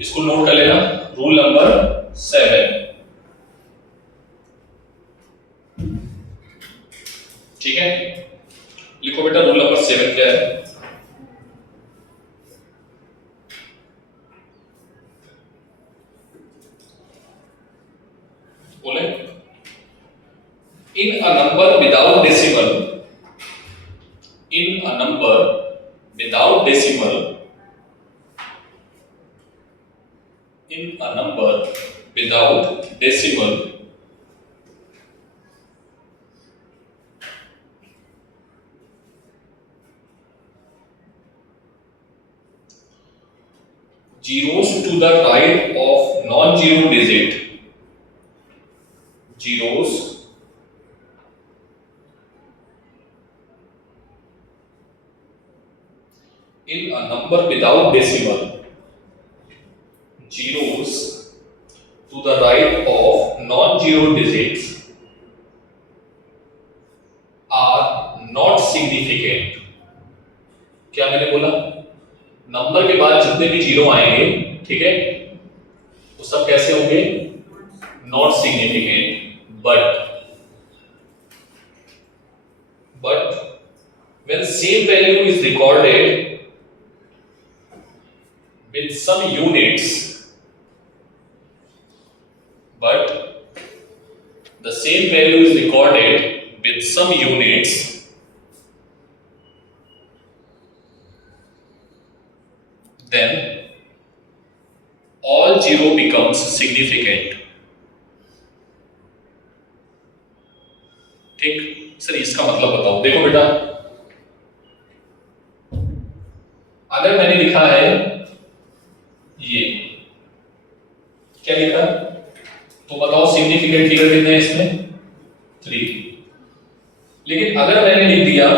इसको नोट कर लेना, रूल नंबर 7, ठीक है? लिखो बेटा रूल नंबर 7 क्या है? बोले in a number without decimal, in a number without decimal, in a number without decimal, zeros to the right of non-zero digit, zeros in a number without decimal, zeros to the right of non-zero digits are not significant. क्या मैंने बोला? Number के बाद जितने भी zero आएंगे, ठीक है, वो सब कैसे होंगे? Not significant. But when same value is recorded with some units, but the same value is recorded with some units, then all zero becomes significant. ठीक, सर इसका मतलब बताओ। देखो बेटा, अगर मैंने लिखा है ये, क्या लिखा, तो बताओ सिग्निफिकेंट फिगर कितने हैं इसमें? 3। लेकिन अगर मैंने लिख दिया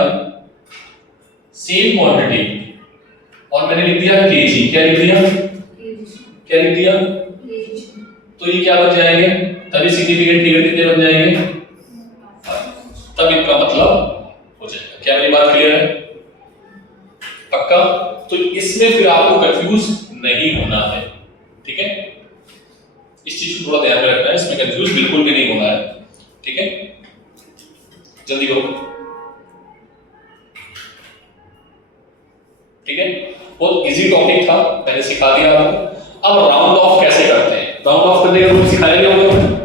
सेम क्वांटिटी और मैंने लिख दिया केजी, क्या लिख दिया? क्या लिख दिया? तो ये क्या बन जाएंगे? तभी सिग्निफिकेंट फिगर कितने बन जाएंगे? तब इनका मतलब हो जाएगा। क्या मेरी बात क्लियर है? पक्का? तो इसमें फिर आपको कंफ्यूज नहीं होना है, ठीक है? इस चीज को थोड़ा ध्यान में रखना है, इसमें कंफ्यूज बिल्कुल भी नहीं होना है, ठीक है? जल्दी करो, ठीक है? बहुत इजी टॉपिक था, मैंने सिखा दिया आपको। अब राउंड ऑफ कैसे करते हैं? राउंड ऑफ करने का रूल सिखाएंगे हम लोग।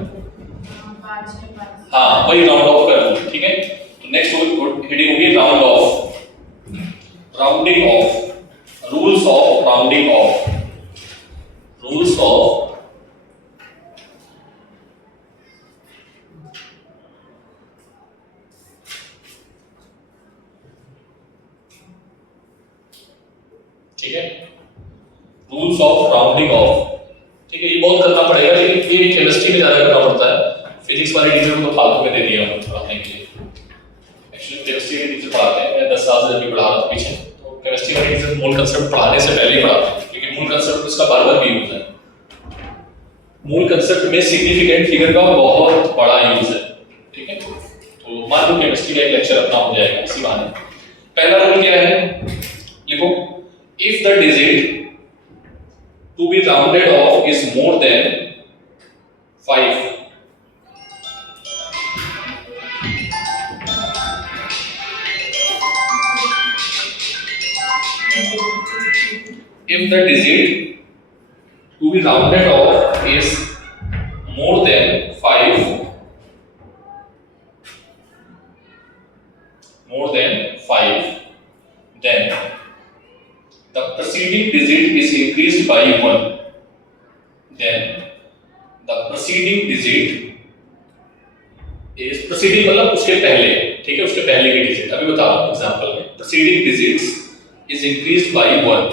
हाँ, वही राउंड ऑफ का रूल, ठीक है? तो नेक्स्ट हेडिंग होगी round of, rounding off, rules of rounding off, rules of ठीक है, रूल्स ऑफ राउंडिंग ऑफ, ठीक है? ये बहुत करना पड़ेगा, लेकिन ये केमिस्ट्री में ज्यादा करना पड़ता है। फिजिक्स वाले टीचर को तो फालतू में दे दिया पढ़ाने के लिए। एक्चुअली केमिस्ट्री के टीचर पढ़ाते हैं, मैं 10 साल से जब भी पढ़ा रहा था पीछे, तो केमिस्ट्री वाले के मूल कंसेप्ट पढ़ाने से पहले ही पढ़ा, क्योंकि मूल कंसेप्ट उसका बार-बार भी यूज है। मूल कंसेप्ट में सिग्निफिकेंट फिगर का बहुत बड़ा यूज है, ठीक है। तो मान लो केमिस्ट्री का एक लेक्चर अपना हो जाएगा इसी बहाने। पहला रूल क्या है, लिखो, if the digit to be rounded off is more than 5, if the digit to be rounded off is more than 5, then the preceding digit is increased by 1. Then the preceding digit is preceding मतलब उसके पहले, ठीक है, उसके पहले की digit. अभी बता रहा हूँ एग्जांपल में, preceding digits is increased by 1,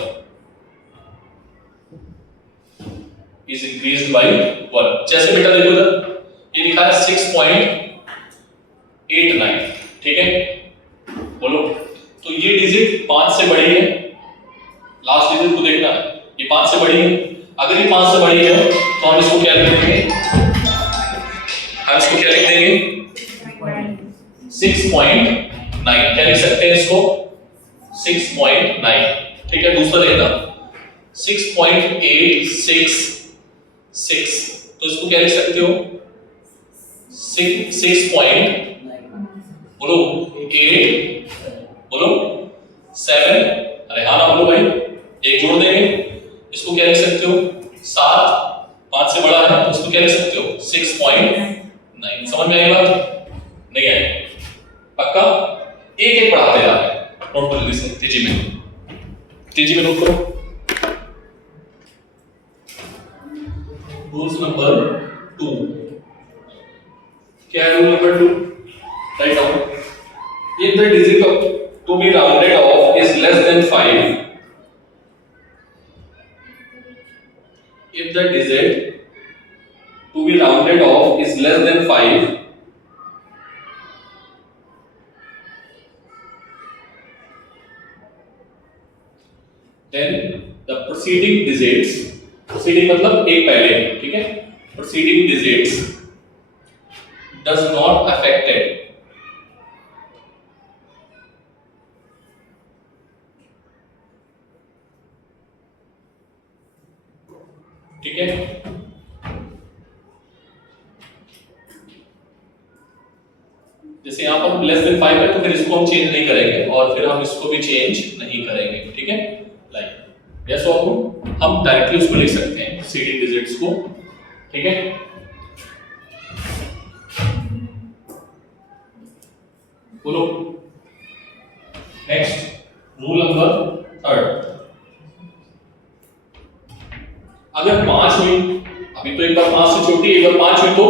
is increased by 1। जैसे बेटा देखो इधर ये लिखा है 6.89, ठीक है, बोलो। तो ये डिजिट 5 से बड़ी है, लास्ट डिजिट को देखना है, ये 5 से बड़ी है। अगर ये 5 से बड़ी है तो हम इसको क्या लिख देंगे, हम इसको क्या लिख देंगे 6.9, क्या लिख सकते हैं इसको 6.9, ठीक है। दूसरा देखना 6.866, तो इसको क्या लिख सकते हो 6 बोलो 8, बोलो 7, अरे हाँ ना बोलो भाई, एक जोड़ देंगे, इसको क्या लिख सकते हो 7, 5 से बड़ा है तो इसको क्या लिख सकते हो 6.9। समझ में आई बात? नहीं आई? पक्का? एक एक पढ़ाते जा रहे हैं, नोट करो जल्दी से, तेजी में नोट करो। रूल नंबर 2, क्या है rule number 2? Write down, if the digit to be rounded off is less than 5, if the digit to be rounded off is less than 5, then the preceding digits, preceding मतलब एक पहले, ठीक है, preceding digits does not affected, ठीक है। जैसे यहां पर लेस देन 5 है तो फिर इसको हम चेंज नहीं करेंगे और फिर हम इसको भी चेंज नहीं करेंगे, ठीक है। लाइक यस और नो, हम डायरेक्टली उसको लिख सकते हैं प्रीसीडिंग डिजिट्स को, ठीक है। बोलो नेक्स्ट रूल नंबर 3, अगर 5 हुई, अभी तो एक बार 5 से छोटी, एक बार 5 हुई तो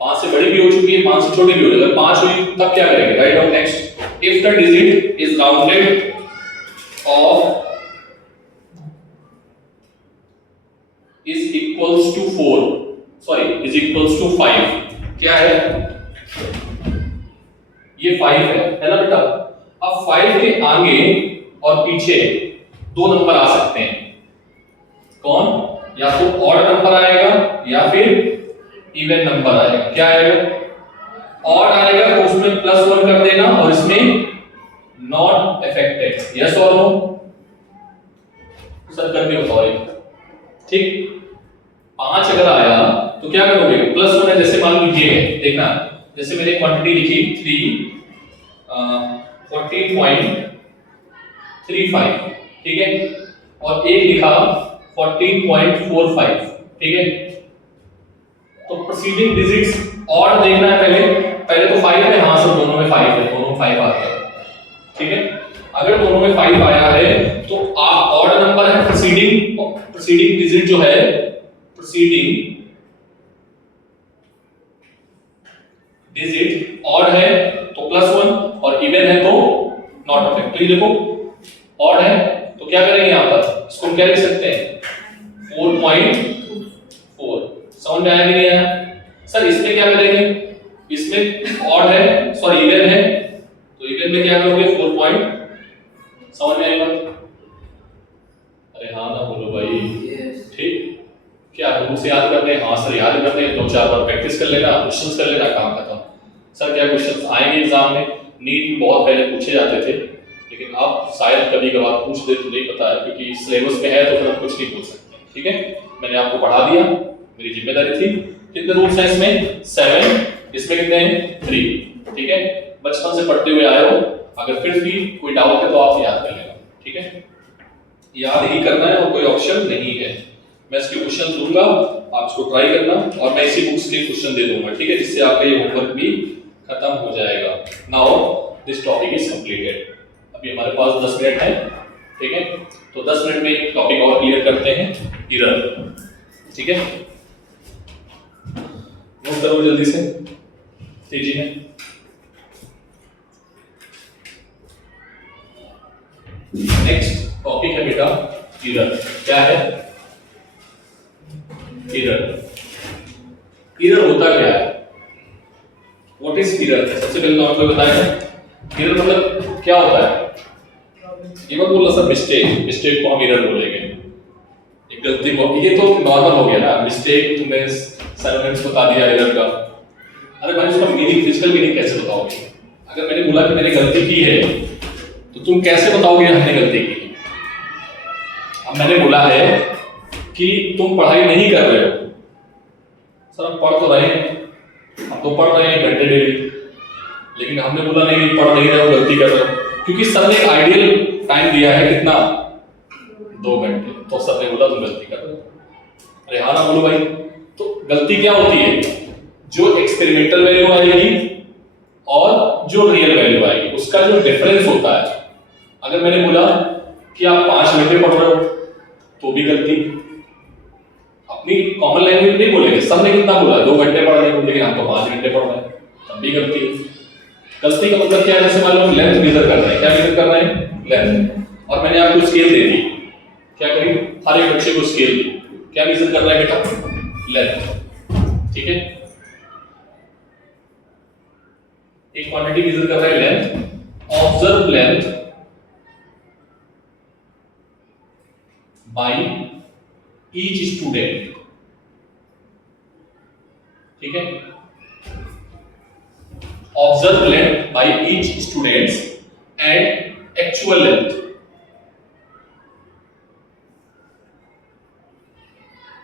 5 से बड़ी भी हो चुकी है, 5 से छोटी भी हो, अगर 5 हुई तब क्या करेंगे, write down next, if the digit is rounded off is equals to 4, sorry is equals to 5, क्या है ये 5 है ना बेटा। अब 5 के आगे और पीछे 2 नंबर आ सकते हैं, कौन, या तो ऑड नंबर आएगा या फिर इवन नंबर आएगा। क्या आएगा, ऑड आएगा तो उसमें +1 कर देना और इसमें नॉट अफेक्टेड, यस और नो, सर करके बताओ, ठीक। 5 अगर आया तो क्या करोगे, +1 है, जैसे मान लीजिए देखना, जैसे मैंने क्वांटिटी लिखी 14.35, ठीक है, और एक लिखा 14.45, ठीक है। तो प्रीसीडिंग डिजिट्स ऑड देखना है, पहले तो 5 है, हाँ सर दोनों में 5 है, दोनों में 5 आ गया, ठीक है। अगर दोनों में 5 आया है तो आप ऑड नंबर है, प्रीसीडिंग डिजिट जो है, प्रीसीडिंग डिजिट ऑड है तो +1 और इवन है तो नॉट अफेक्टेड। तो ये देखो ऑड है तो क्या करेंगे यहां पर, इसको क्या लिख सकते हैं 4.4, समझ में आया कि नहीं आया? सर इसमें क्या करेंगे, इसमें ऑड है, सॉरी इवन है, तो इवन में क्या करोगे समझ में आई बात? अरे हाँ ना बोलो भाई। Yes. ठीक, क्या रूल से याद करते हैं? हाँ सर याद करते हैं, 2-4 बार प्रैक्टिस कर लेना, क्वेश्चंस कर लेना, काम खत्म। सर क्या क्वेश्चंस आएंगे एग्जाम में? नीट बहुत पहले पूछे जाते थे, लेकिन अब शायद कभी कभार पूछ दे तो नहीं पता है, क्योंकि सिलेबस में है तो फिर हम कुछ नहीं पूछ सकते। ठीक है, मैंने आपको पढ़ा दिया, मेरी जिम्मेदारी थी। कितने रूल्स हैं इसमें? 7, इसमें कितने हैं? 3। ठीक है, बचपन से पढ़ते हुए आए हो, अगर फिर भी कोई डाउट है तो आप याद कर लेना। ठीक है, याद ही करना है और कोई ऑप्शन नहीं है। मैं इसके क्वेश्चन दूंगा, आप इसको ट्राई करना, और मैं इसी बुक्स के क्वेश्चन दे दूंगा। ठीक है, जिससे आपका ये होमवर्क भी खत्म हो जाएगा। Now this topic is completed. अभी हमारे पास 10 मिनट है। ठीक है, तो 10 मिनट में एक टॉपिक और क्लियर करते हैं, एरर। ठीक है, नोट करो जल्दी से, तेजी में। नेक्स्ट टॉपिक है बेटा एरर। क्या है एरर? एरर होता क्या है? What is error? सबसे पहले तो आपको बताया एरर मतलब क्या होता है। ये मत बोलना सर मिस्टेक, मिस्टेक को हम एरर बोलेंगे, एक गलती को। ये तो नॉर्मल हो गया ना, मिस्टेक तुमने सिनोनिम्स बता दिया एरर का। अरे भाई उसका मीनिंग, फिजिकल मीनिंग कैसे बताओगे? अगर मैंने बोला कि मैंने गलती की है तो तुम कैसे बताओगे हमने गलती की? अब मैंने बोला है कि तुम पढ़ाई नहीं कर रहे हो। सर हम पढ़ तो रहे हैं, हम तो पढ़ रहे हैं घंटे डेली, लेकिन हमने बोला नहीं पढ़ नहीं रहे हो, गलती कर रहे हो, क्योंकि सर ने एक आइडियल टाइम दिया है कितना? 2 घंटे। तो सर ने बोला तुम गलती कर रहे हो। अरे हाँ ना बोलो भाई। तो गलती क्या होती है? जो एक्सपेरिमेंटल वैल्यू आएगी और जो रियल वैल्यू आएगी, उसका जो डिफरेंस होता है। अगर मैंने बोला कि आप 5 घंटे पढ़ रहे हो तो भी गलती। अपनी कॉमन लैंग्वेज नहीं बोलेंगे, सबने कितना बोला 2 घंटे पढ़ रहे हो, लेकिन हम तो 5 घंटे पढ़ रहे हैं, तब भी गलती। गलती का मतलब क्या है? जैसे मान लो लेंथ मेजर कर रहे हैं। क्या मेजर कर रहे हैं? लेंथ। और मैंने आपको स्केल दे दी, क्या करी? हर एक बच्चे को स्केल दी। क्या मेजर कर रहा है बेटा? लेंथ। ठीक है, एक क्वांटिटी मेजर कर रहा है length. Observe length by each student. ठीक है, observe length by each students and actual length.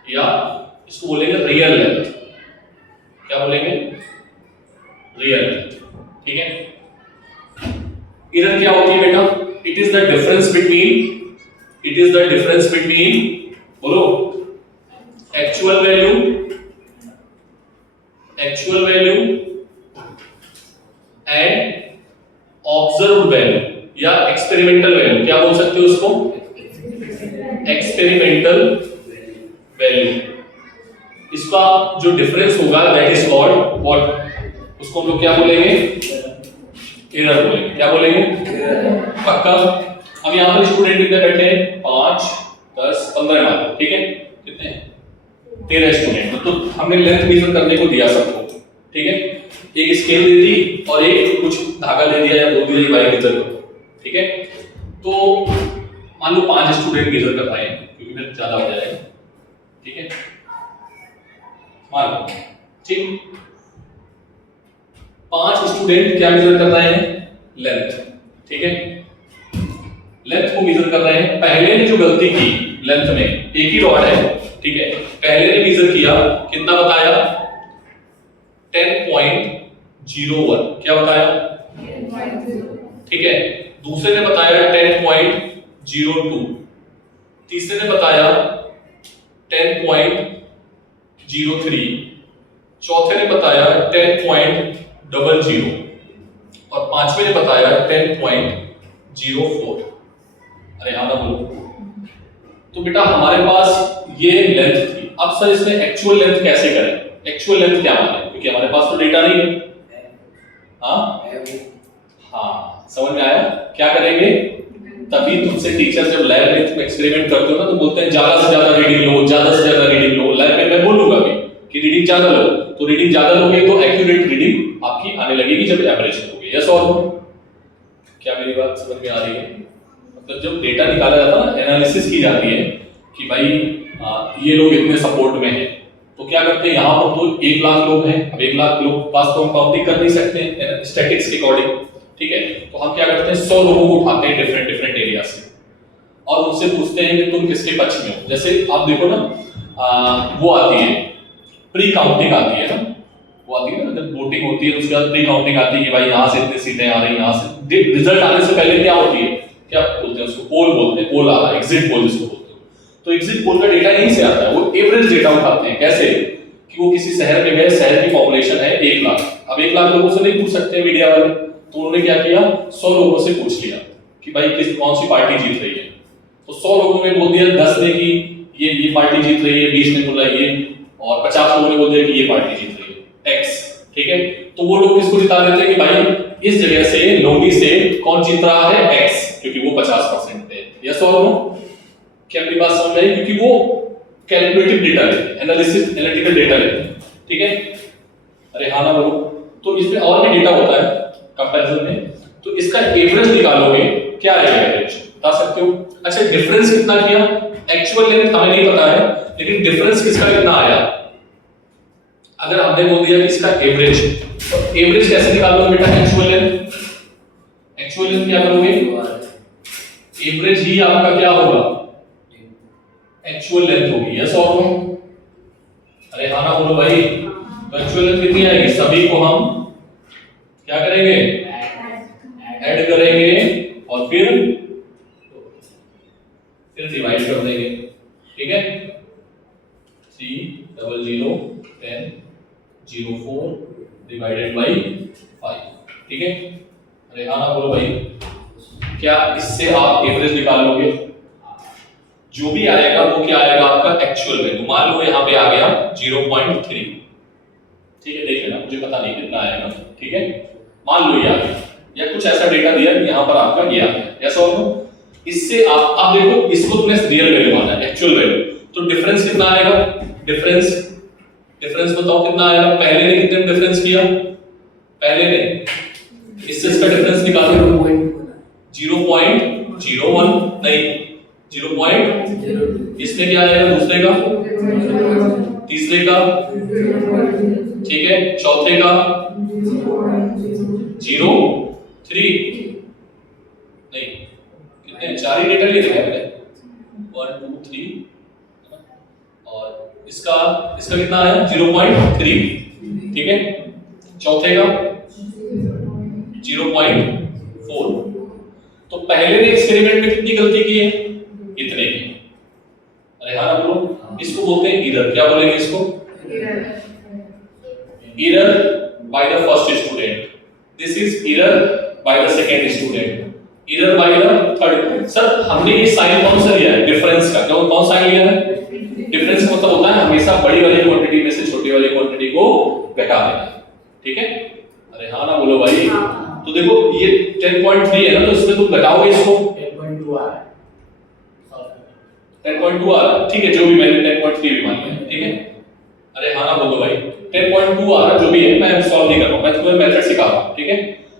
या इसको बोलेंगे रियल लेंथ। क्या बोलेंगे? Real length. ठीक है, एरर क्या होती है बेटा? It is the difference between, it is the difference between, बोलो, actual value and observed value या एक्सपेरिमेंटल वैल्यू। क्या बोल सकते हो उसको? Experimental value. इसका जो डिफरेंस होगा दैट इज कॉल्ड व्हाट? उसको हम लोग क्या बोलेंगे? एरर बोलेंगे। क्या बोलेंगे? पक्का? अब यहाँ पर स्टूडेंट कितने बैठे हैं? 5, 10, 15 मान लो। ठीक है, कितने? 13 स्टूडेंट। तो हमने लेंथ मेजर करने को दिया सबको। ठीक है, एक स्केल दे दी और एक कुछ धागा दे दिया या बोल दिया भाई मेजर करो। ठीक है, तो मान लो 5 स्टूडेंट मेजर कर रहे हैं, क्योंकि फिर ज्यादा हो जाएगा। ठीक है, मान लो। ठीक, 5 स्टूडेंट क्या मेजर कर रहे हैं? लेंथ। ठीक है, लेंथ को मेजर कर रहे हैं। पहले ने जो गलती की लेंथ में, एक ही रॉड है। ठीक है, पहले ने मेजर किया, कितना बताया? 10.01। क्या बताया? ठीक है, दूसरे ने बताया 10.02, तीसरे ने बताया 10.03, चौथे ने बताया 10.00 और पांचवे ने बताया 10.04। अरे हाँ ना बोलो। तो बेटा हमारे पास ये लेंथ थी। अब सर इसमें एक्चुअल लेंथ कैसे करें? एक्चुअल लेंथ क्या माने? क्योंकि हमारे पास तो डेटा नहीं है। हाँ, समझ में आया? क्या करेंगे? तभी तुमसे टीचर जब लैब में एक्सपेरिमेंट करते हो ना तो बोलते हैं ज्यादा से ज्यादा रीडिंग लो, ज्यादा से ज्यादा रीडिंग लो। लैब में मैं बोलूंगा भी कि रीडिंग ज्यादा लो, तो रीडिंग ज्यादा लोगे तो एक्यूरेट रीडिंग आपकी आने लगेगी जब एवरेज होगी। यस और नो? क्या मेरी बात समझ में आ रही है? मतलब जब डेटा निकाला जाता है ना, एनालिसिस की जाती है कि भाई ये लोग इतने सपोर्ट में हैं, तो क्या करते हैं यहाँ पर तो 1 लाख लोग हैं, अब 1 लाख लोग पास तो हम काउंटिंग कर नहीं सकते स्टैटिक्स के अकॉर्डिंग, ठीक है, तो हम क्या करते हैं 100 लोगों को उठाते हैं डिफरेंट डिफरेंट एरिया से और उनसे पूछते हैं कि तुम किसके पक्ष में हो। जैसे आप देखो ना वो आती है प्री काउंटिंग आती है ना, वो आती है ना जब वोटिंग होती है तो उसके बाद प्री काउंटिंग आती है कि भाई यहाँ से इतनी सीटें आ रही, यहाँ से रिजल्ट आने से पहले क्या होती है, क्या बोलते हैं उसको, पोल बोलते हैं, पोल आ रहा है, एग्जिट पोल जिसको बोलते हैं। तो एग्जिट पोल का डेटा यहीं से आता है, वो एवरेज डेटा उठाते हैं। कैसे कि वो किसी शहर में गए, शहर की पॉपुलेशन है 1 लाख, अब 1 लाख लोगों से नहीं पूछ सकते मीडिया वाले, तो उन्होंने क्या किया 100 लोगों से पूछ लिया कि भाई कौन सी पार्टी जीत रही है, तो 100 लोगों ने बोल दिया, 10 ने कि ये पार्टी जीत रही है, 20 ने बोला ये, और 50 लोगों ने बोल दिया कि ये पार्टी जीत रही है एक्स, ठीक है। तो वो लोग किसको जिता देते हैं कि भाई इस जगह से लोनी से कौन जीत रहा है एक्स, क्योंकि वो 50% है। यस और नो, क्या आपकी बात समझ आई? क्योंकि वो कैलकुलेटिव डेटा लेते हैं, एनालिसिस एनालिटिकल डेटा लेते हैं, ठीक है। अरे हाँ ना बोलो। तो इसमें और भी डेटा होता है कंपैरिजन में, तो इसका एवरेज निकालोगे क्या आएगा एवरेज, बता सकते हो? अच्छा, डिफरेंस कितना किया, एक्चुअल लेंथ हमें नहीं पता है, लेकिन डिफरेंस किसका कितना आया। अगर हमने बोल दिया कि इसका एवरेज, तो एवरेज कैसे निकालोगे बेटा? एक्चुअल लेंथ क्या करोगे, एवरेज ही आपका क्या होगा, एक्चुअल लेंथ होगी। यस और नो? अरे हाँ ना बोलो भाई। तो एक्चुअल लेंथ कितनी आएगी, सभी को हम क्या करेंगे, ऐड करेंगे और फिर डिवाइड कर देंगे, ठीक है। 3001004 डिवाइडेड बाई 5, ठीक है। अरे हाँ ना बोलो भाई। क्या इससे आप एवरेज निकाल लोगे? जो भी आएगा वो क्या आएगा आपका एक्चुअल वैल्यू। मान लो यहाँ पे आ गया 0.3, ठीक है, देख लेना, मुझे पता नहीं कितना आएगा, ठीक है। मान लो ये आ गया, या कुछ ऐसा डेटा दिया कि यहाँ पर आपका ये आ गया। यस और नो? इससे आप देखो, इसको तुमने रियल वैल्यू माना है, एक्चुअल वैल्यू, तो डिफरेंस कितना आएगा, डिफरेंस बताओ कितना आएगा। पहले ने कितने डिफरेंस किया, पहले ने, इससे इसका डिफरेंस निकालो 0.01 नहीं 0.02, इसमें क्या आएगा, दूसरे का, तीसरे का, ठीक है, चौथे का 0.3 नहीं, कितने, 4 ही डेटा लिए थे मैंने, 1 2 3, और इसका कितना आया 0.3, ठीक है, चौथे का 0.4। तो पहले ने एक्सपेरिमेंट में कितनी गलती की है, इतने की। अरे हाँ ना बोलो। इसको बोलते हैं एरर, क्या बोलेंगे इसको, error by the first student, this is error by the second student, error by the third. Sir हमने ये साइन कौन सा लिया है, डिफरेंस का, कौन साइन लिया है, डिफरेंस का मतलब होता है हमेशा बड़ी वाली क्वांटिटी में से छोटी वाली क्वांटिटी को घटा देना, ठीक है। अरे हाँ ना बोलो भाई। तो देखो ये 10.3 है ना, तो इसमें तुम घटाओगे इसको 10.2 आ रहा है, 10.2 आ रहा है, ठीक है, जो भी मैंने 10.3 भी मान लिया, ठीक है। अरे हाँ ना बोलो भाई, 10.2 आ रहा है, जो भी है, मैं सॉल्व नहीं कर रहा हूं, मैं तुम्हें मेथड सिखा रहा हूं, ठीक है।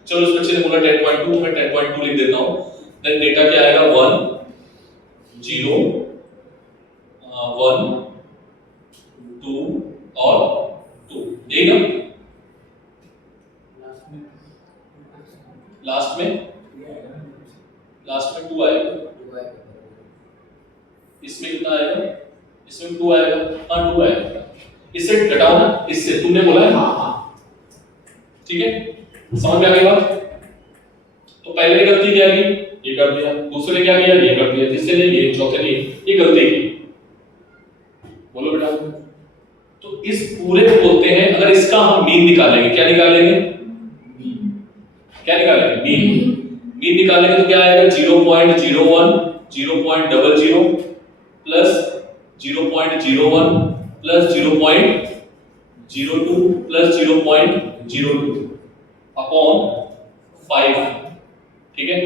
चलो उस बच्चे ने बोला 10.2, मैं 10.2 लिख देता हूं। देन डेटा क्या आएगा 1 0 1 2 और 2, यही ना। लास्ट में 2 आएगा, इसमें कितना आएगा, इसमें 2 आएगा, हाँ 2 आएगा। इससे घटाओ ना, इससे तुमने बोला है, हाँ, ठीक है, समझ में आ गई बात। तो पहले ने गलती क्या की, ये कर दिया, दूसरे ने क्या किया, ये कर दिया, तीसरे ने ये, चौथे ने ये गलती की। बोलो बेटा। तो इस पूरे को बोलते हैं, अगर इसका हम मीन निकालेंगे, क्या निकालेंगे, क्या निकालेंगे, मीन निकालेंगे तो क्या आएगा 0.01 0.00 प्लस 0.01 प्लस 0.02 प्लस 0.02 अपॉन 5, ठीक है।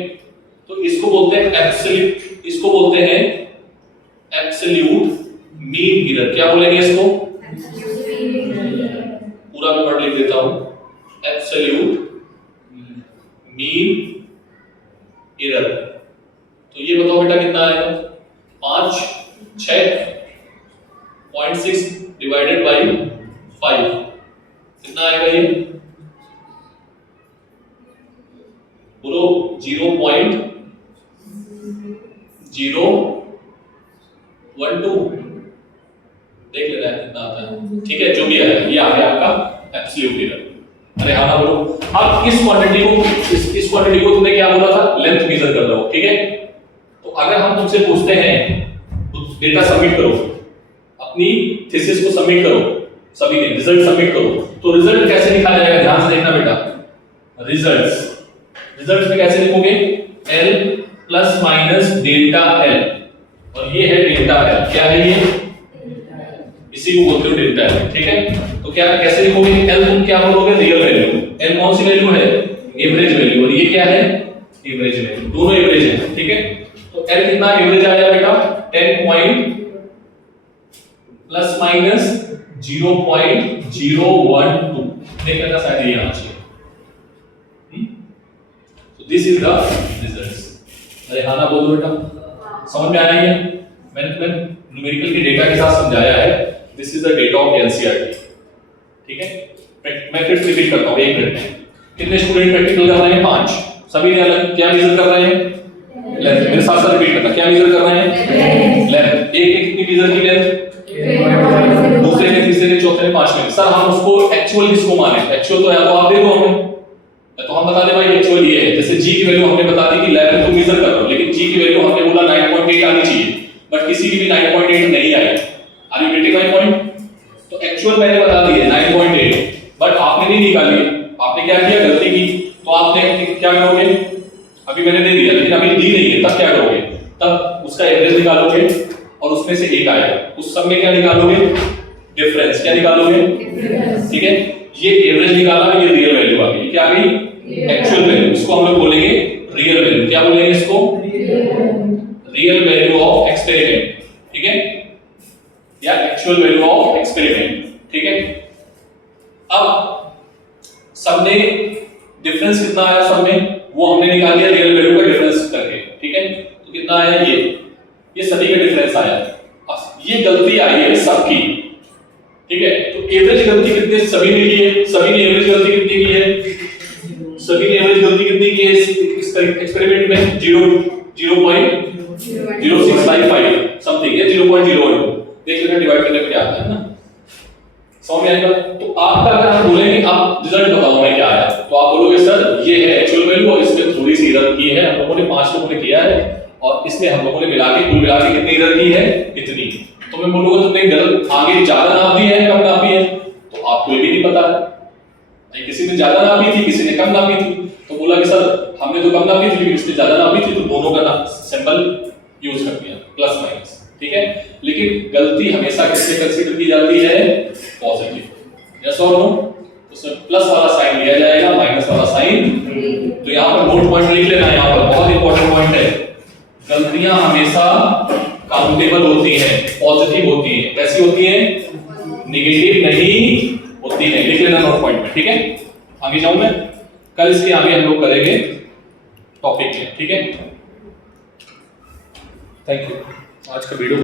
तो इसको बोलते हैं एब्सोल्यूट, इसको बोलते हैं एब्सोल्यूट मीन एरर। क्या बोलेंगे इसको, पूरा मैं वर्ड लिख देता हूं, एब्सोल्यूट मीन एरर। तो तो ये बताओ बेटा कितना आएगा 5 6.6 डिवाइडेड बाई 5 कितना आएगा ये बोलो 0.012 देख लेना है कितना आता है ठीक है जो भी आएगा ये आ गया आपका एब्सोल्यूट एरर। अरे हाँ ना बोलो अब इस क्वांटिटी को इस क्वांटिटी को तुमने क्या बोला था लेंथ मेजर कर लो ठीक है। तो अगर हम तुमसे पूछते हैं तो डेटा सबमिट करो अपनी थीसिस को सबमिट करो सभी ने रिजल्ट सबमिट करो तो रिजल्ट कैसे निकाला जाएगा ध्यान से देखना बेटा रिजल्ट्स में कैसे लिखोगे L plus minus delta L और ये है डेल्टा L क्या है ये इसी को बोलते हो डेल्टा L ठीक है। तो क्या कैसे लिखोगे L तुम क्या बोलोगे रियल वैल्यू L कौन सी वैल्यू है एवरेज वैल्यू और ये क्या है एवरेज वैल्यू दोनों एवरेज है ठीक है। तो L कितना एवरेज आया बेटा 10 पॉइंट प्लस माइनस 0.012 देख लेना शायद ये आना चाहिए। So this is the results। अरे हाँ ना बोलो बेटा समझ में आया ये मैंने तुम्हें न्यूमेरिकल के डेटा के साथ समझाया है this is the data of NCERT ठीक है। मैं फिर से रिपीट करता हूँ एक मिनट में कितने स्टूडेंट प्रैक्टिकल कर रहे हैं 5 सभी ने अलग क्या मेजर कर रहे हैं लेंथ मेरे साथ साथ रिपीट करना क्या मेजर कर रहे हैं लेंथ एक कितनी मेजर की लेंथ दूसरे ने तीसरे ने चौथे ने पांचवे ने सर हम उसको एक्चुअल किसको माने एक्चुअल तो या तो आप दे दो हमें तो हम बता दे भाई एक्चुअल ये है जैसे g की वैल्यू हमने बता दी कि 11 को मेजर कर लो लेकिन g की वैल्यू हमने बोला 9.8 आनी चाहिए बट किसी की भी 9.8 नहीं I R you getting my point. तो एक्चुअल मैंने बता दी है 9.8 बट आपने नहीं निकाली आपने क्या किया गलती की तो आपने क्या करोगे अभी मैंने दे दिया लेकिन अभी दी नहीं है तब क्या करोगे तब उसका एवरेज निकालोगे और उसमें से एक आएगा उस सब में क्या निकालोगे डिफरेंस क्या निकालोगे ठीक है। ये एवरेज निकाला ये रियल वैल्यू आ गई क्या आ गई एक्चुअल वैल्यू इसको हम लोग बोलेंगे रियल वैल्यू क्या बोलेंगे इसको रियल वैल्यू ऑफ एक्सपेरिमेंट ठीक है या एक्चुअल वैल्यू ऑफ एक्सपेरिमेंट ठीक है। अब सबने डिफरेंस कितना आया सब में वो हमने निकाल लिया रियल वैल्यू का डिफरेंस करके ठीक है। तो कितना आया ये सभी का डिफरेंस आया ये गलती आई है सबकी ठीक है। तो एवरेज गलती कितने सभी ने की है सभी ने एवरेज गलती कितनी की है सभी ने एवरेज गलती कितनी की है इस एक्सपेरिमेंट में 0.0655 समथिंग है 0.01 देख लेना डिवाइड करने पे क्या आता है ना समझ में आएगा। तो आपका अगर हम बोलेंगे आप रिजल्ट बताओ हमें क्या आया तो आप बोलोगे सर ये है एक्चुअल वैल्यू और इसमें थोड़ी सी एरर की है हम लोगों ने 5 लोगों ने किया है और इसमें हम लोगों ने मिला के कुल मिला के कितनी एरर की है इतनी। तो मैं बोलूंगा तुमने गलत आगे ज्यादा नापी है कम नापी है तो आपको ये भी नहीं पता है किसी ने ज्यादा नापी थी किसी ने कम नापी थी तो बोला कि सर हमने तो कम नापी थी लेकिन इसने ज्यादा नापी थी तो दोनों का सैंपल यूज कर दिया प्लस माइनस ठीक है। लेकिन गलती हमेशा किससे कंसीडर की जाती है पॉजिटिव यस और नो तो सर प्लस वाला साइन लिया जाएगा माइनस वाला साइन। तो यहाँ पर नोट पॉइंट लिख लेना यहाँ पर बहुत इंपॉर्टेंट पॉइंट है गलतियां हमेशा काउंटेबल होती हैं पॉजिटिव होती हैं कैसी होती हैं नेगेटिव नहीं होती है लिख लेना नोट पॉइंट में ठीक है। आगे जाऊं मैं कल इसके आगे हम लोग करेंगे टॉपिक में ठीक है। थैंक यू आज का वीडियो